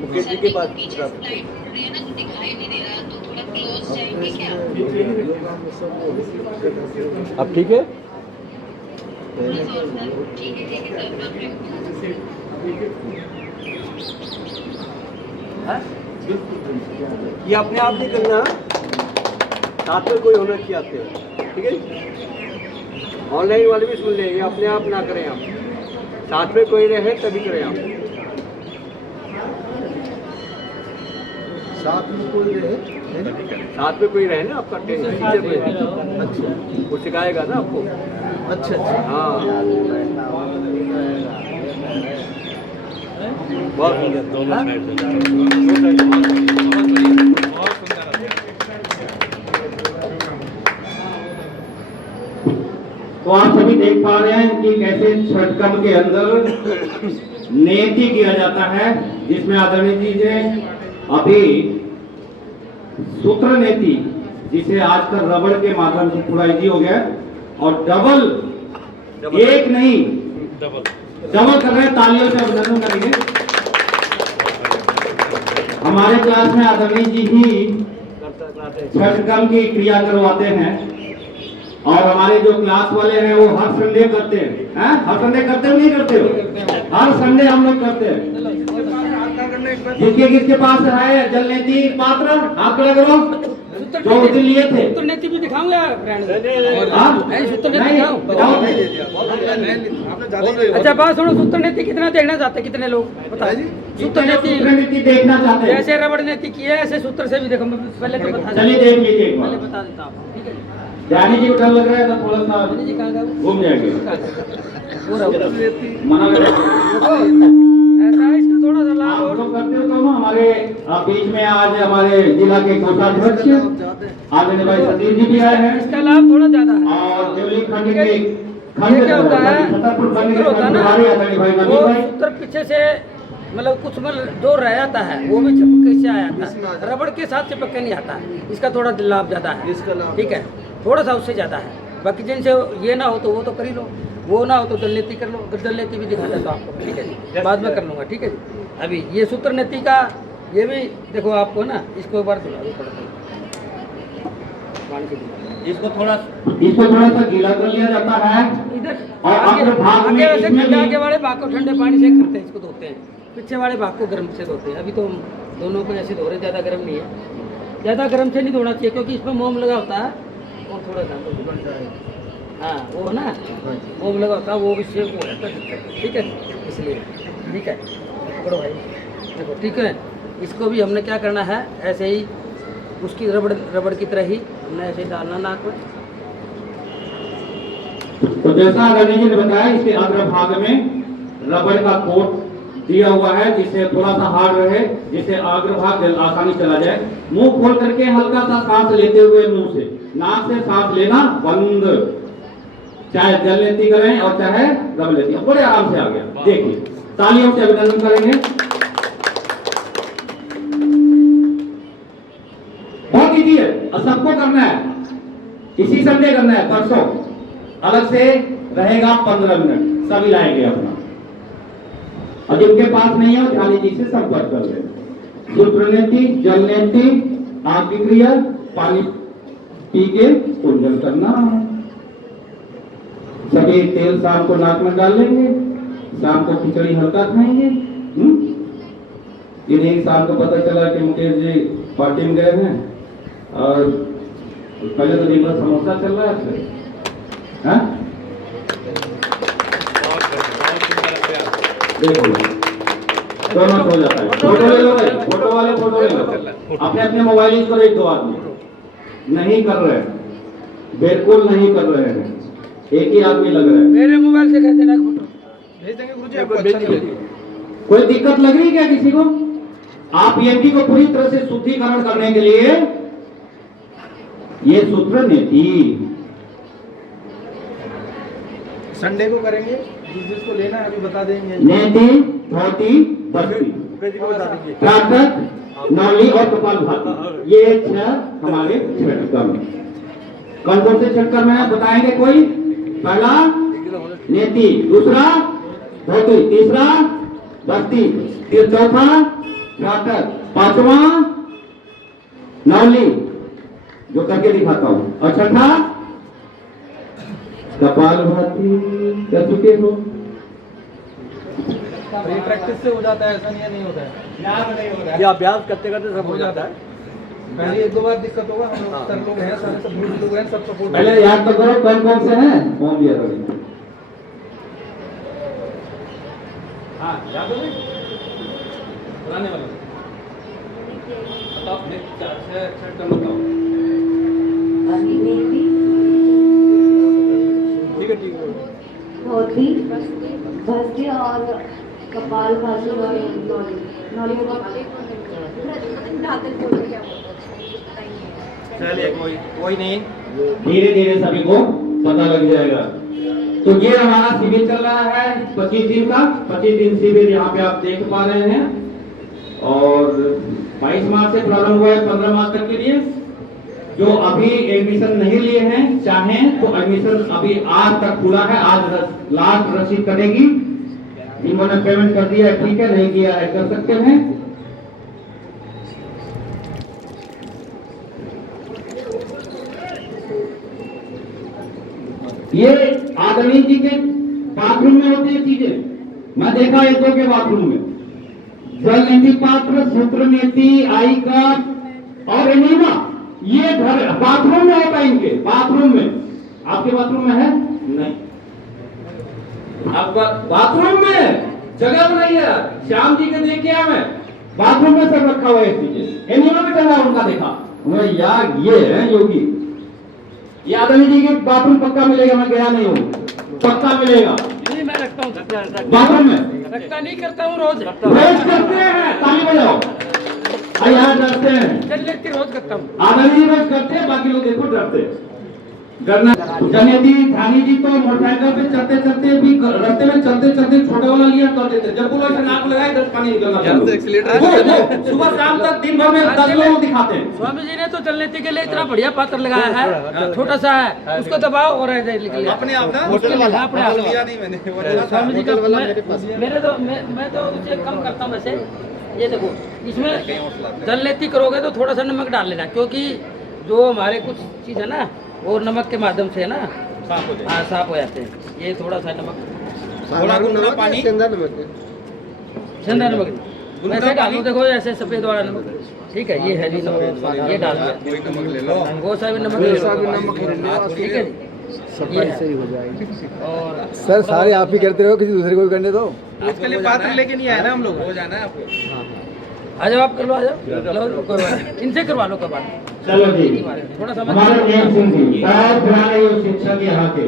मुकेश जी के पास दिखाई नहीं दे रहा तो थोड़ा क्लोज जाएंगे क्या? अब ठीक है? ठीक है सर। ये अपने आप नहीं करना, साथ में कोई होना चाहिए आपके, ठीक है। ऑनलाइन वाले भी सुन लें, ये अपने आप ना करें आप, साथ में कोई रहे तभी करें आप। साथ में कोई रहे, साथ में कोई रहे ना आपका टीचर में, अच्छा वो सिखाएगा ना आपको। अच्छा अच्छा हाँ बहुत सुंदर, दोनों तो आप सभी देख पा रहे हैं कि कैसे छठकम के अंदर नेति किया जाता है, जिसमें आदरणीय जी ने अभी सूत्र नेति जिसे आजकल रबड़ के माध्यम से पूरा इजी हो गया, और डबल एक नहीं डबल कर रहे हैं, तालियों से अभिनंदन करेंगे। हमारे क्लास में आदरणीय जी ही छठकम की क्रिया करवाते हैं, और हमारे जो क्लास वाले हैं वो हर संडे करते हैं। हर संडे करते हो नहीं करते हो? हर संडे हम लोग करते हैं। जिसके किसके पास है जल नेति पात्र, आप खड़ा करो जो उस दिन लिए थे। सूत्र नीति भी दिखाऊंगा अच्छा बात सुनो, सूत्र नीति कितना देखना चाहते हैं कितने लोग बताओ? सूत्र नीति देखना चाहते हैं, जैसे रबड़ नीति की है ऐसे सूत्र से भी देखो, पहले तो बता चलिए देख लीजिए एक पहले बार। बता देता हूँ, ठीक है। जानी जी को डर लग रहा है तो थोड़ा सा जी कहाँ गए? घूम जाएंगे, मना ऐसा है, इसका थोड़ा सा लाभ आप और लोग करते हो तो ना। हमारे बीच में आज हमारे जिला के कोषाध्यक्ष आदरणीय भाई सतीश जी भी आए हैं, इसका लाभ थोड़ा ज्यादा है। और देवली खंड के ये क्या होता है, सूत्र होता है ना, वो सूत्र पीछे से मतलब कुछ मतलब जो रह जाता है वो भी चिपक से आ जाता है, रबड़ के साथ चिपक के नहीं आता। इसका थोड़ा लाभ ज्यादा है, ठीक है, थोड़ा सा उससे ज्यादा है। बाकी जिनसे ये ना हो तो वो तो कर ही लो, वो ना हो तो दल नीति कर लो। दल नीति भी दिखा देता हूँ आपको, ठीक है जी, बाद में कर लूँगा, ठीक है जी। अभी ये सूत्र नीति का ये भी देखो आपको ना, इसको एक बार धुला दो थोड़ा इसको थोड़ा सा गीला कर लिया जाता है, इधर और अग्र भाग में आगे वैसे इसमें भी- आगे वाले भाग को ठंडे पानी से करते हैं, इसको धोते हैं, पीछे वाले भाग को गर्म से धोते हैं। अभी तो दोनों को ऐसे धो रहे, ज़्यादा गर्म नहीं है, ज़्यादा गर्म से नहीं धोना चाहिए क्योंकि इसमें मोम लगा होता है और थोड़ा सा हाँ वो ना मोम लगा होता है, वो भी सेक हो जाता है, ठीक है, इसलिए ठीक है। पकड़ो भाई, देखो ठीक है। इसको भी हमने क्या करना है, ऐसे ही उसकी रबड़ की तरह ही हमने ऐसे डालना नाक में। तो जैसा आदरणीय जी ने बताया, इसके अग्र भाग में रबड़ का कोट दिया हुआ है, जिससे थोड़ा सा हार्ड रहे, जिससे अग्रभाग जल आसानी चला जाए। मुंह खोल करके हल्का सा सांस लेते हुए मुंह से, नाक से सांस लेना बंद, चाहे जल लेती करें और चाहे दब लेती। बड़े आराम से आ गया। देखिए, तालियों से अभिनंदन करेंगे। बहुत इजी है और सबको करना है। इसी संडे करना है, परसों अलग से रहेगा 15 मिनट, सभी लाएंगे अपना। और जिनके पास नहीं है ध्यान जी से संपर्क कर ले। सूत्रनेति, जलनेति, आग की क्रिया, पानी पी के कुंजन करना। सभी तेल शाम को नाक में डाल लेंगे, शाम को खिचड़ी हल्का खाएंगे। ये नहीं शाम को पता चला कि मुकेश जी पार्टी में गए हैं और पहले तो दिन भर समोसा चल रहा है। देखो दोनों हो जाता है। फोटो ले लो भाई, फोटो वाले फोटो ले लो। अपने अपने मोबाइल यूज करो। एक दो आदमी नहीं कर रहे हैं, बिल्कुल नहीं कर रहे हैं, एक ही आदमी लग रहा है। मेरे मोबाइल से कहते ना फोटो भेज देंगे गुरुजी, आपको अच्छा नहीं लगेगा। कोई दिक्कत लग रही क्या किसी को? आप पीएमटी को पूरी तरह से शुद्धिकरण करने के लिए ये सूत्र नीति संडे को करेंगे, जिसको लेना है अभी बता देंगे। नेति, धोती, बस्ती, प्रातः, नौली और कपालभाति, ये 6 हमारे छठकर्म। कौन कौन से छठकर्म है बताएंगे कोई? पहला नेति, दूसरा धोती, तीसरा बस्ती, फिर चौथा प्रातः, पांचवा नौली जो करके दिखाता हूं, और छठा कपालभाति। कर चुके हो? ये प्रैक्टिस से हो जाता है, ऐसा नहीं होता है। ये अभ्यास करते करते सब हो जाता है। पहले 1-2 बार दिक्कत होगा। हम लोग सर लोग हैं, सारे सब ग्रुप लोग हैं, सब सपोर्ट। पहले याद तो करो कौन कौन से हैं। कौन दिया था? हाँ याद हो गई पुराने वाले बताओ। फिर 4-6 टर्म बताओ। ठीक है ठीक है। धोती, बस्ती और कपालभाति और नौली को चलिए कोई नहीं, धीरे धीरे सभी को पता लग जाएगा। तो ये हमारा शिविर चल रहा है 25 दिन का। 25 दिन शिविर यहाँ पे आप देख पा रहे हैं, और 22 मार्च से प्रारंभ हुआ है 15 मार्च तक के लिए। जो अभी एडमिशन नहीं लिए हैं, चाहें तो एडमिशन अभी आज तक खुला है। आज लास्ट रसीद कटेगी। जिन्होंने पेमेंट कर दिया है ठीक है, नहीं किया है कर सकते हैं। ये आदमी जी के बाथरूम में होती है चीजें। मैं देखा 1-2 के बाथरूम में जल नीति पात्र, सूत्र नीति, आई कार्ड और एनीमा, ये घर बाथरूम में होता है। इनके बाथरूम में, आपके बाथरूम में है नहीं? आपका बाथरूम में जगह नहीं है। श्याम जी के देखे हमें बाथरूम में सब रखा हुआ है चीजें। एनीमा में टंगा उनका देखा मैं, यार ये है योगी। यादव जी के बाथरूम पक्का मिलेगा, मैं गया नहीं हूँ, पक्का मिलेगा। नहीं मैं रखता हूँ बाथरूम में रखता नहीं, करता हूँ रोज रोज करते हैं। ताली बजाओ। यहाँ डरते हैं, चल लेती रोज करता हूँ। आदमी जी रोज करते हैं, बाकी लोग देखो डरते हैं। करना जनेती ध्यानी जी तो मोटरसाइकिल पे चलते चलते भी रास्ते में चलते चलते छोटा वाला लिया कर देते। जब बोलो ऐसे नाक लगाए 10 पानी निकलना चालू। सुबह शाम तक दिन भर में 10 लोग दिखाते हैं। स्वामी जी ने तो चलने के लिए इतना बढ़िया पात्र लगाया है, छोटा सा है, उसको दबाओ और अपने आप ना लिया नहीं मैंने। स्वामी जी का मेरे तो मैं तो उसे कम करता हूँ वैसे। ये देखो, इसमें जल लेती करोगे तो थोड़ा सा नमक डाल लेना, क्योंकि जो हमारे कुछ चीज़ है ना और नमक के माध्यम से है ना साफ हो जाते हैं। ये थोड़ा सा नमक, थोड़ा गुनगुना पानी, सेंधा नमक वैसे डालो। देखो ऐसे सफेद वाला नमक, ठीक है, ये है जी नमक, ये डाल दिया। वो सा भी नमक ले लो, ठीक है जी, सफाई सही हो जाएगी। और सर सारे आप ही करते रहो, किसी दूसरे को भी करने दो। उसके लिए पात्र लेके नहीं आया ना हम लोग। हो जाना है आपको। आ जाओ आप करवा, आ जाओ इनसे करवा लो करवा। चलो जी, थोड़ा सा हमारे नेम सिंह जी, पैर फैलाने शिक्षक यहाँ के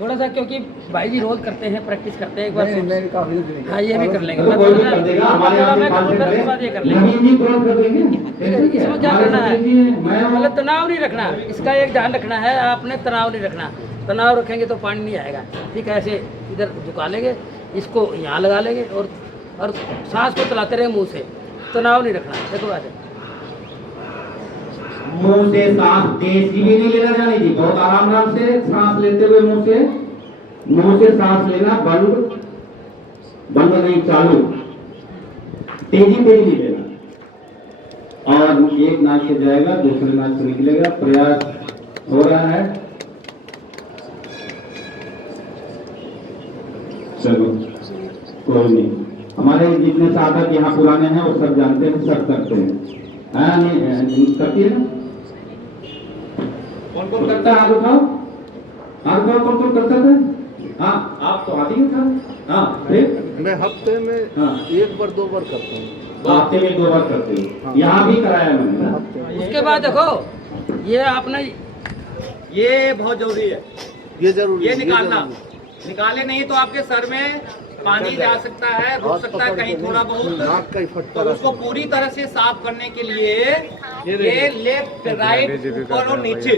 थोड़ा सा, क्योंकि भाई जी रोज करते हैं, प्रैक्टिस करते हैं, एक बार नहीं काफी नहीं हाँ ये भी कर लेंगे। तो कोई भी कर देगा, हमारे यहाँ मैं भी पास करूँगा, से उसके बाद ये कर करें। लेंगे। नवीन जी तुरंत कर देंगे। इसमें क्या हमारे करना है, सतीश जी हैं, मैं हूँ। मतलब तनाव नहीं रखना, इसका एक ध्यान रखना है, आपने तनाव नहीं रखना। तनाव रखेंगे तो पानी नहीं आएगा। ठीक है, ऐसे इधर झुका लेंगे, इसको यहाँ लगा लेंगे और सांस को चलाते रहे मुंह से, तनाव नहीं रखना। देखो ऐसे मुंह से सांस तेज भी नहीं लेना जाने जी, बहुत आराम से सांस लेते हुए मुंह से सांस लेना, बंद नहीं, चालू, तेजी नहीं लेना। और एक नाक से जाएगा, दूसरे नाक से निकलेगा, प्रयास हो रहा है। चलो कोई नहीं, हमारे जितने साधक यहाँ पुराने हैं वो सब जानते हैं, सब करते हैं। हाँ नहीं करती है ना? कौन कौन करता है? हाथ उठाओ, हाथ उठाओ, कौन कौन करता था? हाँ आप तो हाथ ही उठा। हाँ फिर मैं हफ्ते में हाँ 1 बार 2 बार करता हूँ। हफ्ते में 2 बार करते हो, यहाँ भी कराया मैंने ना। उसके बाद देखो, ये आपने ये बहुत जरूरी है, ये जरूरी ये है, निकालना। जरूरी निकाले नहीं तो आपके सर में पानी जा सकता है, रुक सकता है कहीं थोड़ा है। बहुत। नाक का ही फटका तो उसको पूरी तरह से साफ करने के लिए ये लेफ्ट राइट ऊपर और नीचे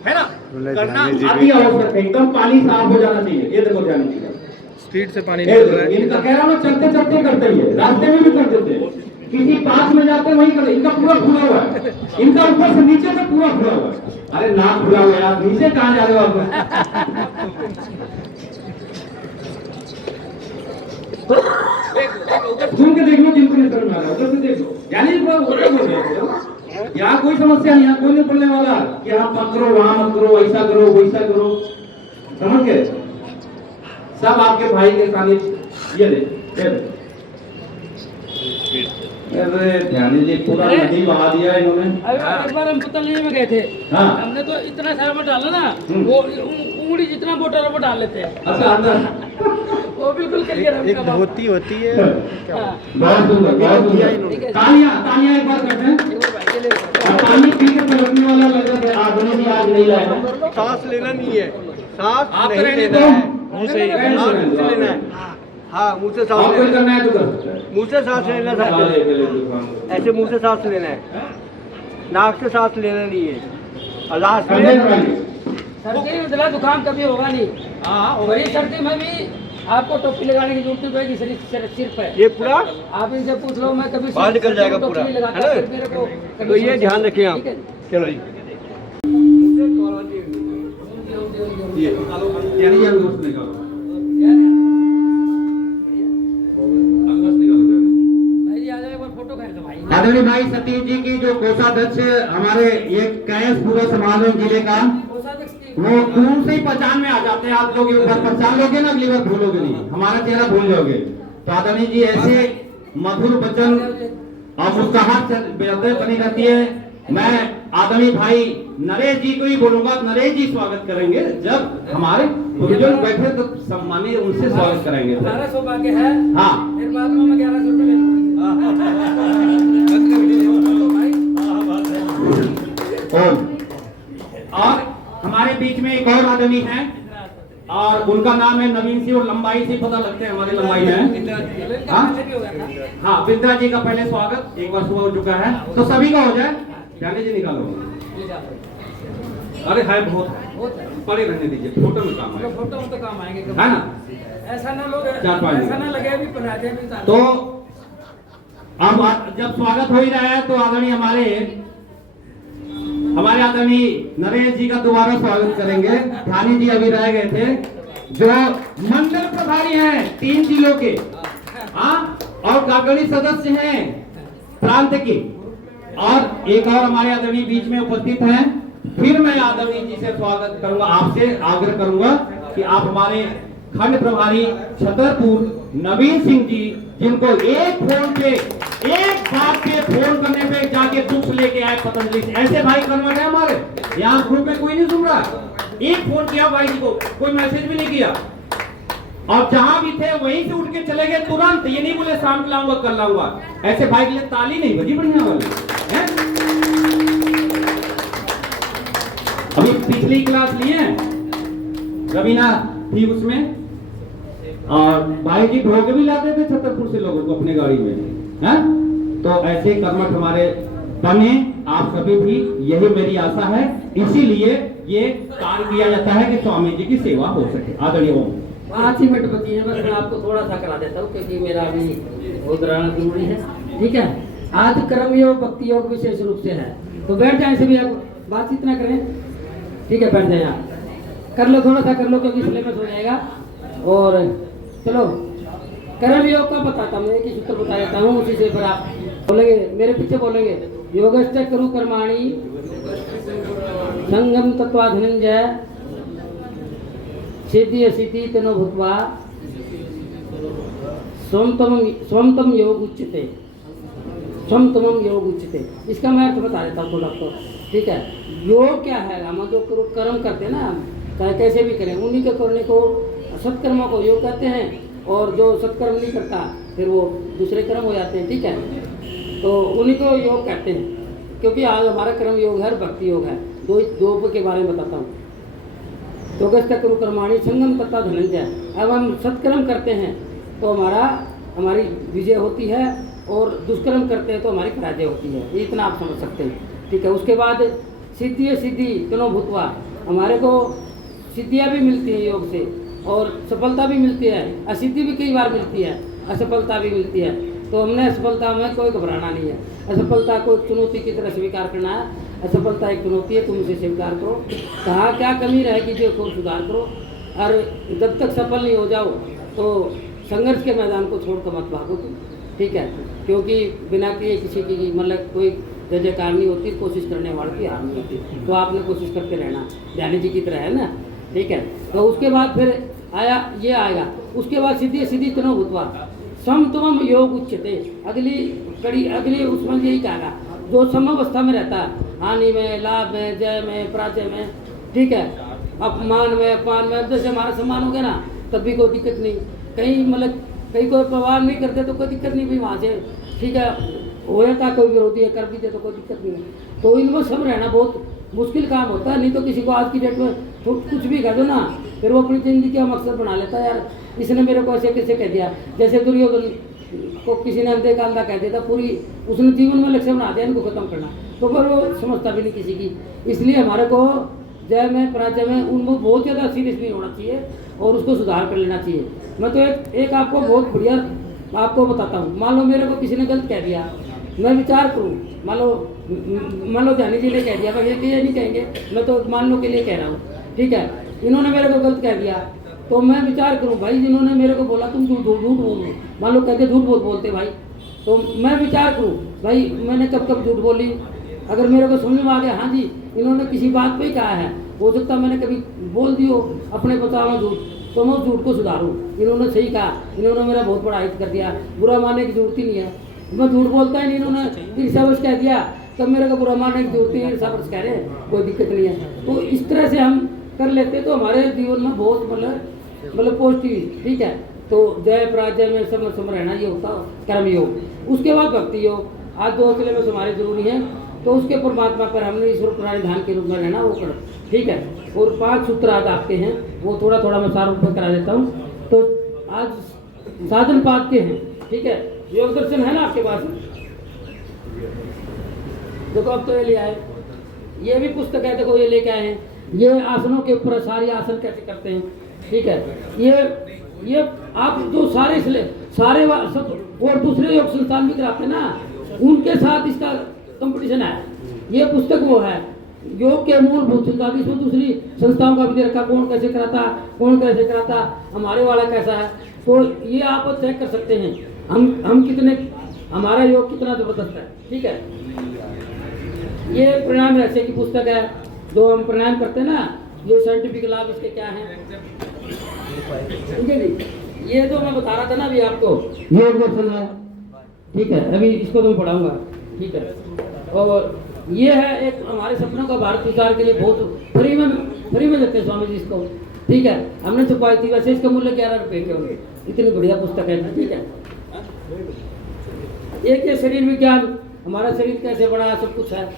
है ना करना अति आवश्यक है, एकदम पानी साफ हो जाना चाहिए। ये देखो जाने चाहिए, स्पीड से पानी निकल रहा है। इनका कह रहा हूँ चलते चलते करते ही है, रास्ते में भी कर देते हैं, किसी पास में जाते हैं वहीं करते। इनका पूरा खुला हुआ है, इनका ऊपर से नीचे तक पूरा खुला हुआ है। अरे नाक खुला हुआ है, आप नीचे कहाँ जा रहे हो आप? घूम के देख लो, जिनको नहीं समझ में आ रहा उधर से देख लो, यानी उधर बोल रहे हो। यहाँ कोई समस्या नहीं, यहाँ कोई नहीं बोलने वाला कि यहाँ मत करो, वहाँ मत करो, ऐसा करो वैसा करो, समझ गए? सब आपके भाई के सानिध्य ये ले। अरे ध्यान जी पूरा नदी बहा दिया इन्होंने। एक बार हम पुतली में गए थे, हाँ। हमने तो इतना सारा वो डाला ना, वो उंगली जितना बोतल है वो डाल लेते हैं। अच्छा अंदर वो बिल्कुल क्लियर है उनका बात। होती है हाँ। बहुत सुंदर, बहुत सुंदर। तालियां तालियां एक बार करते हैं। एक बार भाई के लिए और पानी पी के पलटने वाला लग रहा है, आदमी भी आज नहीं लाया। सांस लेना नहीं है, सांस आप नहीं रहने लेना दो। है, मुंह से लेना है। हाँ मुंह से सांस और कोई लेना करना है तो कर सकता है। मुंह से सांस लेना सकते, ऐसे मुंह से सांस लेना है, नाक से सांस लेना नहीं है। और लास्ट कंधे में कराइए। सर्दी में जला जुकाम कभी होगा नहीं। हाँ वही सर्दी में भी आपको टोपी लगाने की जरूरत नहीं पड़ेगी, सिर पे। ये पूरा आप इनसे पूछ लो, मैं कभी बाहर निकल जाएगा टोपी पूरा, नहीं लगाता, है ना? फिर मेरे को कभी तो ये ध्यान रखें आप। ठीक है? चलो जी ये यानी ये अंगूठ निकालो, अंगूठ निकालो। भाई जी आ जाओ, एक बार फोटो खींच लो भाई। आदरणीय भाई सतीश जी की जो कोषाध्यक्ष हमारे ये कैश पूरा समाज जिले का, कोषाध्यक्ष की वो दूर से ही पहचान में आ जाते हैं। आप लोग एक बार पहचान लोगे ना, अगली बार भूलोगे नहीं, हमारा चेहरा भूल जाओगे। तो आदरणीय जी ऐसे मधुर वचन और मुस्कुराहट बेहतर बनी रहती है। मैं आदरणीय भाई नरेश जी को ही बोलूंगा, नरेश जी स्वागत करेंगे। जब हमारे बुजुर्ग बैठे तो सम्मानित उनसे स्वागत करेंगे। 1200 बाकी है। हाँ फिर बाद में मैं 1100 रुपये ले लूंगा। और हमारे बीच में एक और आदमी है और उनका नाम है नवीन सिंह, और लंबाई से पता लगते हैं हमारी लंबाई है। हाँ बिंद्रा जी का पहले स्वागत एक बार सुबह हो चुका है, तो सभी का हो जाए। जाने जी निकालो। अरे है बहुत पड़े रहने दीजिए, फोटो में काम आएगा। फोटो में तो काम आएंगे है ना? ऐसा ना लोग, 4-5 ऐसा ना लगे भी पराठे भी तो अब जब स्वागत हो ही रहा है तो आदरणीय हमारे आदरणीय नरेश जी का दोबारा स्वागत करेंगे। ठानी जी अभी रह गए थे, जो मंडल प्रभारी हैं 3 जिलों के, हाँ, और कागड़ी सदस्य हैं प्रांत के, और एक और हमारे आदरणीय बीच में उपस्थित हैं। फिर मैं आदरणीय जी से स्वागत करूंगा, आपसे आग्रह करूंगा कि आप हमारे खंड प्रभारी छतरपुर नवीन सिंह जी, जिनको एक फोन पे, एक बात पे फोन करने पे जाके बुक्स लेके आए पतंजलि से। ऐसे भाई कन्वर्ट है हमारे यहाँ ग्रुप में, कोई नहीं सुन रहा। एक फोन किया भाई जी को, कोई मैसेज भी नहीं किया, और जहां भी थे वहीं से उठ के चले गए तुरंत। ये नहीं बोले शाम को लाऊंगा कल लाऊंगा। ऐसे भाई के लिए ताली नहीं बजी बढ़िया वाली है। अभी पिछली क्लास लिए रवीना थी उसमें, और भाई जी ढो के भी लाते थे छतरपुर से लोगों को अपने गाड़ी में, हैं? तो ऐसे कर्मठ हमारे बने आप सभी भी, यही मेरी आशा है। इसीलिए ये कार्य किया जाता है कि स्वामी जी की सेवा हो सके। आदरणीय ओम। 5 ही मिनट बची है, बस मैं आपको थोड़ा सा करा देता हूँ क्योंकि मेरा अभी उदाहरण जरूरी है। ठीक है, आज कर्म योग भक्ति योग विशेष रूप से है, तो बैठ जाए सभी, आप बातचीत ना करें। ठीक है, बैठ जाए आप, कर लो थोड़ा सा कर लो क्योंकि सिलेबस हो जाएगा। और चलो कर्म योग का बताता हूँ, एक ही सूत्र बता देता हूँ, उसी से फिर आप बोलेंगे, मेरे पीछे बोलेंगे। योगश्च कुरु कर्माणि संगम तत्वा धनंजय सिद्धि असिद्धि तनो भूत्वा स्वमतम योग उच्यते, स्वमतम योग उच्यते। इसका मैं अर्थ बता देता हूँ थोड़ा आपको। ठीक है, योग क्या है? हम जो कर्म करते हैं ना, चाहे कैसे भी करें, उन्हीं के करने को सत्कर्मों को योग कहते हैं, और जो सत्कर्म नहीं करता फिर वो दूसरे कर्म हो जाते हैं। ठीक है, तो उन्हीं को योग कहते हैं। क्योंकि आज हमारा कर्म योग है, भक्ति योग है। दो के बारे में बताता हूँ। योगश्च कुरु कर्माणि संगम तथा धनंजय। अब हम सत्कर्म करते हैं तो हमारी विजय होती है, और दुष्कर्म करते हैं तो हमारी पराजय होती है। ये इतना आप समझ सकते हैं। ठीक है, उसके बाद सिद्धि सिद्धि तनो भूत्वा, हमारे को सिद्धियाँ भी मिलती हैं योग से, और सफलता भी मिलती है, असिद्धि भी कई बार मिलती है, असफलता भी मिलती है। तो हमने असफलता में कोई घबराना नहीं है। असफलता को चुनौती की तरह स्वीकार करना है। असफलता एक चुनौती है, तुम इसे स्वीकार करो। कहाँ क्या कमी रहेगी जो को सुधार करो, और जब तक सफल नहीं हो जाओ तो संघर्ष के मैदान को छोड़कर मत भागो तुम। ठीक है, क्योंकि बिना किए किसी की मतलब कोई जय जयकार नहीं होती, कोशिश करने वाले की हार नहीं होती। तो आपने कोशिश करते रहना, ध्यानी जी की तरह है ना। ठीक है, तो उसके बाद फिर ये आएगा। उसके बाद सिद्धि सिद्धि तनो भूत्वा समतम योग उच्यते। अगली कड़ी, अगली उसमें यही कहेगा, जो समावस्था में रहता है, हानि में, लाभ में, जय में, पराजय में। ठीक है, अपमान में, अपमान में। जैसे हमारा सम्मान हो गया ना, तब भी कोई दिक्कत नहीं, कहीं मतलब कहीं कोई प्रभाव नहीं करते तो कोई दिक्कत नहीं भी वहाँ से। ठीक है, हो जाता कोई विरोधी है, कर भी दे तो कोई दिक्कत नहीं है। तो इनमें सब रहना बहुत मुश्किल काम होता है। नहीं तो किसी को आज की डेट में कुछ भी कर दो ना, फिर वो अपनी जिंदगी का मकसद बना लेता है। यार इसने मेरे को ऐसे कैसे कह दिया, जैसे दुर्योधन को किसी ने अंधे का अंधा कह दिया था, पूरी उसने जीवन में लक्ष्य बना दिया इनको खत्म करना, तो फिर वो समझता भी नहीं किसी की। इसलिए हमारे को जय में, पराजय में उनको बहुत ज़्यादा सीरियस नहीं होना चाहिए, और उसको सुधार कर लेना चाहिए। मैं तो एक आपको बहुत बढ़िया आपको बताता हूँ। मान लो मेरे को किसी ने गलत कह दिया, मैं विचार करूँ, मान लो ध्यानी जी ने कह दिया, भाई ये नहीं कहेंगे, मैं तो मान लो के लिए कह रहा हूँ। ठीक है, इन्होंने मेरे को गलत कह दिया, तो मैं विचार करूँ, भाई जिन्होंने मेरे को बोला तुम झूठ बोलो, मान लो कहते झूठ बहुत बोलते भाई, तो मैं विचार करूँ भाई मैंने कब कब झूठ बोली। अगर मेरे को समझ में आ गया, हाँ जी इन्होंने किसी बात पे ही कहा है, हो सकता मैंने कभी बोल दियो अपने बचाव में झूठ, तो मैं उस झूठ को सुधारूँ। इन्होंने सही कहा, इन्होंने मेरा बहुत बड़ा हित कर दिया, बुरा मानने की जरूरत ही नहीं है, मैं झूठ बोलता ही नहीं। इन्होंने ईर्ष्यावश कह दिया, तब मेरे को बुरा मानने की जरूरत है, ईर्ष्यावश कह रहे हैं, कोई दिक्कत नहीं है। तो इस तरह से हम कर लेते तो हमारे जीवन में बहुत मतलब पॉजिटिव। ठीक है, तो जय पराजय में सम रहना ये होता कर्म योग। उसके बाद भक्ति योग, आज 2 सिलेबस हमारे जरूरी हैं, तो उसके परमात्मा पर हमने ईश्वर प्राणी ध्यान के रूप में रहना वो करो। ठीक है, और 5 सूत्र आज आपके हैं, वो थोड़ा थोड़ा मैं सार रूप में करा देता हूँ। तो आज साधन पाद के हैं। ठीक है, योग दर्शन है ना आपके पास, देखो अब तो ये ले आए, ये भी पुस्तक है, देखो ये लेके आए हैं। ये आसनों के ऊपर सारी आसन कैसे करते हैं। ठीक है, ये आप जो सारे सब और दूसरे योग संस्थान भी कराते हैं ना, उनके साथ इसका कंपटीशन है। ये पुस्तक वो है योग के मूलभूत सिद्धांत, इसमें दूसरी संस्थाओं का भी दे रखा, कौन कैसे कराता, हमारे वाला कैसा है, तो ये आप चेक कर सकते हैं हम कितने, हमारा योग कितना जबरदस्त है। ठीक है, ये प्राणायाम रहस्य की पुस्तक है, जो हम प्राणायाम करते हैं ना, ये साइंटिफिक लाभ इसके क्या हैं। ठीक है जी, ये जो मैं बता रहा था ना अभी आपको, योग दर्शन है। ठीक है, अभी इसको तो मैं पढ़ाऊंगा। ठीक है, और ये है एक हमारे सपनों का भारत विचार के लिए बहुत फ्री में देते हैं स्वामी जी इसको। ठीक है, हमने छुपाई थी, वैसे इसका मूल्य 11 रुपये के होंगे, इतनी बढ़िया पुस्तक है। ठीक है, एक ये शरीर विज्ञान, हमारा शरीर कैसे बड़ा है, सब कुछ है,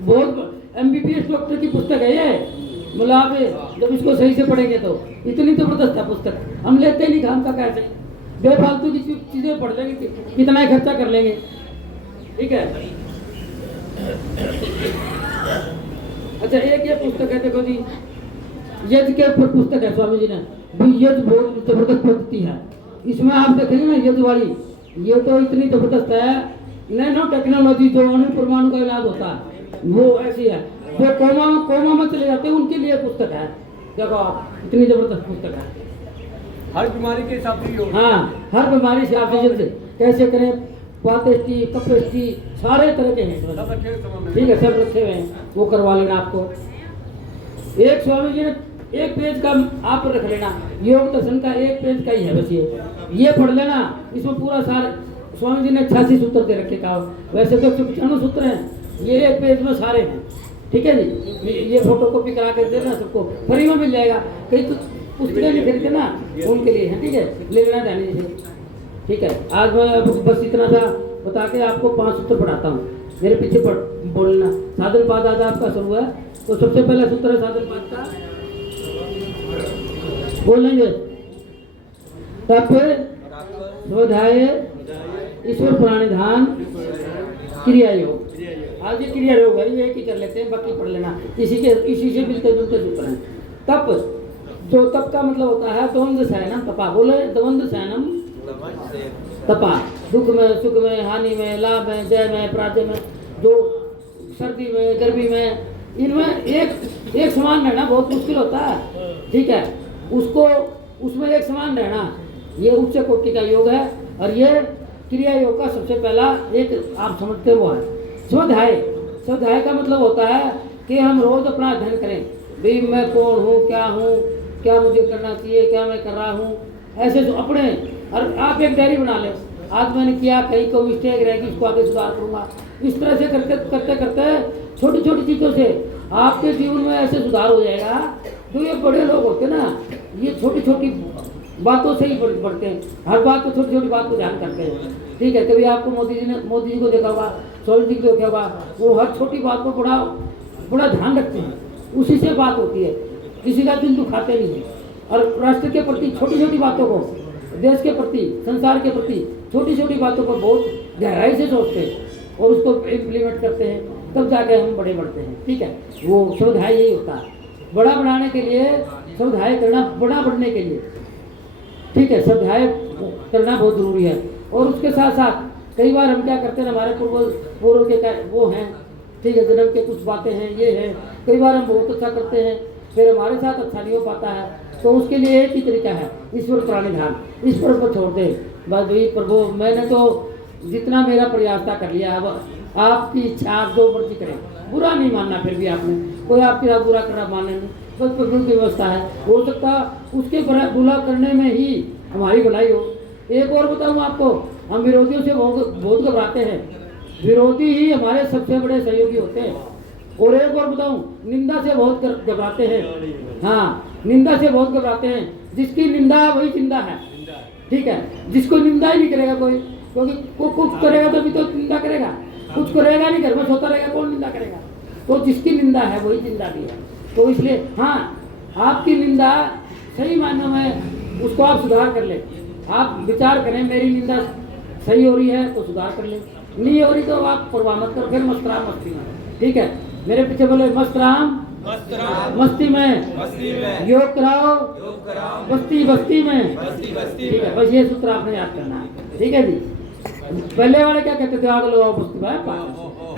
बहुत MBBS डॉक्टर की पुस्तक है ये। मतलब आप जब इसको सही से पढ़ेंगे तो इतनी जबरदस्त है पुस्तक। हम लेते ही नहीं खाम का कैसे बेफालतू की चीजें पढ़ लेंगे, कितना ही खर्चा कर लेंगे। ठीक है। अच्छा, एक ये पुस्तक है, देखो जी, यज्ञ के ऊपर पुस्तक है स्वामी जी ने, यज्ञ बहुत जबरदस्त पद्धति है। इसमें आप देखेंगे ना यज्ञ वाली, ये तो इतनी जबरदस्त है। नैनो टेक्नोलॉजी जो अणु परमाणु का इलाज होता है वो ऐसी है। जो कोमा में चले जाते हैं उनके लिए पुस्तक है। देखो आप, इतनी जबरदस्त पुस्तक है। हर बीमारी के हिसाब से योग। हाँ, हर बीमारी से आप कैसे करें, वातेष्टि, कपेष्टि, सारे तरह के हैं। ठीक है, सब रखे हुए हैं, वो करवा लेना आपको। एक स्वामी जी ने एक पेज का आप रख लेना, योग दर्शन का एक पेज का ही है बस ये पढ़ लेना। इसमें पूरा सारे स्वामी जी ने 86 सूत्र दे रखे का, वैसे तो 95 सूत्र हैं, ये एक पेज में सारे हैं। ठीक है जी, ये फोटो कॉपी करा कर देना, सबको फ्री में मिल जाएगा। कई तो पुस्तकें नहीं खरीदते ना, उनके लिए है। ठीक है, ले लेना जाने से। ठीक है, आज मैं बस इतना सा बता के आपको 5 सूत्र पढ़ाता हूँ, मेरे पीछे बोलना। साधन पाद आज आपका शुरू है, तो सबसे पहला सूत्र है साधन पाद का, बोलेंगे तप, स्वाध्याय, ईश्वर प्रणिधान, क्रिया योग। आज ये क्रिया योग है, ये एक ही कर लेते हैं, बाकी पढ़ लेना। इसी से मिलते जुलते सूत्र हैं। तप, जो तप का मतलब होता है द्वंद्व शयनम तपा। बोले द्वंद्व शयनम तपा। दुख में, सुख में, हानि में, लाभ में, जय में, पराजय में, जो सर्दी में, गर्मी में, इनमें एक समान रहना बहुत मुश्किल होता है। ठीक है, उसको उसमें एक समान रहना, ये उच्च कोटि का योग है। और ये क्रिया योग का सबसे पहला एक आप समझते हो है स्वाध्याय। स्वाध्याय का मतलब होता है कि हम रोज अपना अध्ययन करें, भाई मैं कौन हूँ, क्या मुझे करना चाहिए, क्या मैं कर रहा हूँ, ऐसे जो अपने। और आप एक डायरी बना लें, आज मैंने किया, कहीं को मिस्टेक रहेगी, इसको आगे सुधार करूँगा। इस तरह से करते करते छोटी छोटी चीज़ों से आपके जीवन में ऐसे सुधार हो जाएगा। जो ये बड़े लोग होते हैं ना, ये छोटी छोटी बातों से ही बढ़ते हैं, हर बात को छोटी छोटी बात को ध्यान करते हैं। ठीक है, कभी आपको मोदी जी को देखा होगा, स्वामी जी को देखा होगा, वो हर छोटी बात को बड़ा ध्यान रखते हैं, उसी से बात होती है, किसी का दिल दुखाते नहीं है। और राष्ट्र के प्रति छोटी छोटी बातों को, देश के प्रति, संसार के प्रति छोटी छोटी बातों को बहुत गहराई से सोचते हैं और उसको इम्प्लीमेंट करते हैं, तब जाके हम बड़े बढ़ते हैं। ठीक है, वो स्वाध्याय यही होता है, बड़ा बढ़ाने के लिए स्वाध्याय करना, बड़ा बढ़ने के लिए। ठीक है, स्वाध्याय करना बहुत जरूरी है। और उसके साथ साथ कई बार हम क्या करते हैं, हमारे पूर्व के वो हैं, ठीक है, जन्म के कुछ बातें हैं, ये हैं, कई बार हम बहुत अच्छा करते हैं, फिर हमारे साथ अच्छा नहीं हो पाता है। तो उसके लिए एक ही तरीका है, ईश्वर प्रणिधान। ईश्वर पर छोड़ दे, बस भाई प्रभु मैंने तो जितना मेरा प्रयास था कर लिया, अब आपकी इच्छा, आप जो मर्जी करें, बुरा नहीं मानना। फिर भी आपने कोई आपके साथ बुरा करना माने नहीं, बस प्रभु की व्यवस्था है। हो सकता उसके बुरा करने में ही हमारी भलाई हो। एक और बताऊँ आपको, हम विरोधियों से बहुत घबराते हैं, विरोधी ही हमारे सबसे बड़े सहयोगी होते हैं। और एक और बताऊँ, निंदा से बहुत घबराते हैं। हाँ, निंदा से बहुत घबराते हैं, जिसकी निंदा वही जिंदा है। ठीक है, जिसको निंदा ही नहीं करेगा कोई, क्योंकि कुछ करेगा तभी तो निंदा करेगा, कुछ करेगा नहीं, घर में सोता रहेगा, कौन निंदा करेगा। तो जिसकी निंदा है वही जिंदा भी है। तो इसलिए हाँ, आपकी निंदा सही मायनों में उसको आप सुधार कर ले। आप विचार करें, मेरी निंदा सही हो रही है तो सुधार कर ले, नहीं हो रही तो आप परवाह मत करो, फिर मस्त राम मस्ती में। ठीक है, मेरे पीछे बोले मस्त राम मस्ती में, योग कराओ बस्ती में। ठीक है, बस ये सूत्र आपने याद करना है। ठीक है जी, पहले वाले क्या कहते थे, आग लगाओ बस्ती में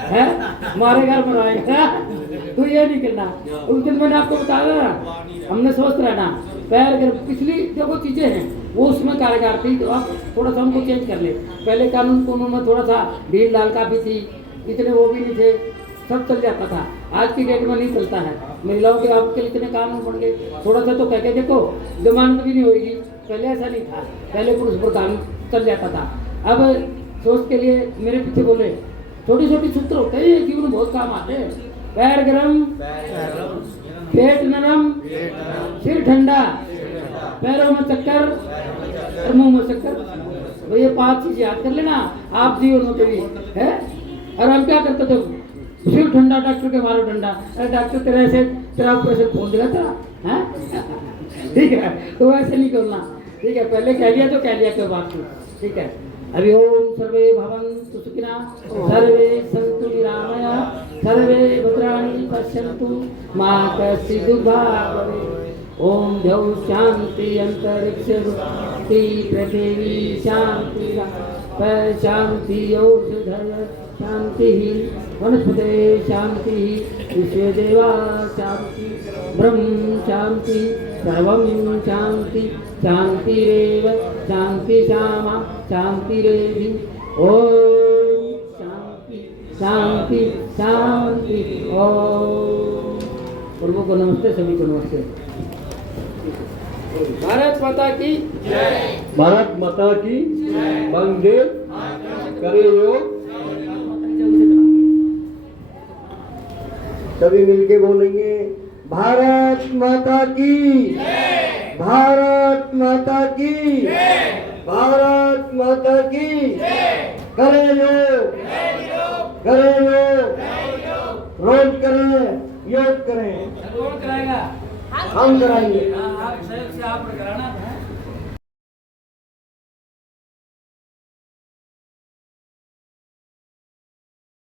है, हमारे घर में आएगा, तो ये नहीं करना। उस दिन मैंने आपको बताया ना, हमने स्वस्थ रहना, पैर पिछली देखो चीजें हैं वो उसमें कारगर थी, तो आप थोड़ा सा हमको चेंज कर ले। पहले कानून में थोड़ा सा ढील डाल का भी थी, इतने वो भी नहीं थे, सब चल जाता था। आज की डेट में नहीं चलता है, महिलाओं के आपके लिए इतने कानून बन गए, थोड़ा सा तो कह के देखो, जमानत भी नहीं होगी। पहले ऐसा नहीं था, पहले पुरुष प्रधान चल जाता था। अब सोच के लिए मेरे पीछे बोले, छोटी छोटी सूत्र होते हैं, जीवन में बहुत काम आते हैं। पैर गरम, पेट नरम, सिर ठंडा, पैरों में चक्कर और मुंह में चक्कर। तो ये 5 चीज याद कर लेना आप जीवन में कभी है। और हम क्या करते थे, सिर ठंडा, डॉक्टर के मारो डंडा, अरे डॉक्टर तेरे ऐसे तेरा ऑपरेशन खोल देगा तेरा, हैं? ठीक है, तो ऐसे नहीं करना, ठीक है, पहले कह लिया तो कह लिया कोई बात नहीं, ठीक है। अभी ओम सर्वे भवन्तु सुखिनः सर्वे सन्तु निरामयाः सर्वे भद्राणि पश्यन्तु मा कश्चित् दुःखभाग् भवेत्। ओम द्यौः शान्ति अन्तरिक्षे शान्ति पृथिवी शान्ति शान्ति औषधयः शान्तिः वनस्पते शान्तिः विश्वे देवा शान्ति ब्रह्म शान्ति सर्वं शान्ति शान्तिरेव शान्ति शामा शान्तिरेधि। ओम शांति शांति शांति। ओम प्रभु को नमस्ते, सभी को नमस्ते। भारत माता की जय। भारत माता की वंदे करे योग। सभी मिलके बोलेंगे भारत माता की, भारत माता की, भारत माता की। करे योग, करे योग, रोज करें, योग करें। कौन कराएगा? हम कराएंगे। आप सहयोग से आप कराना।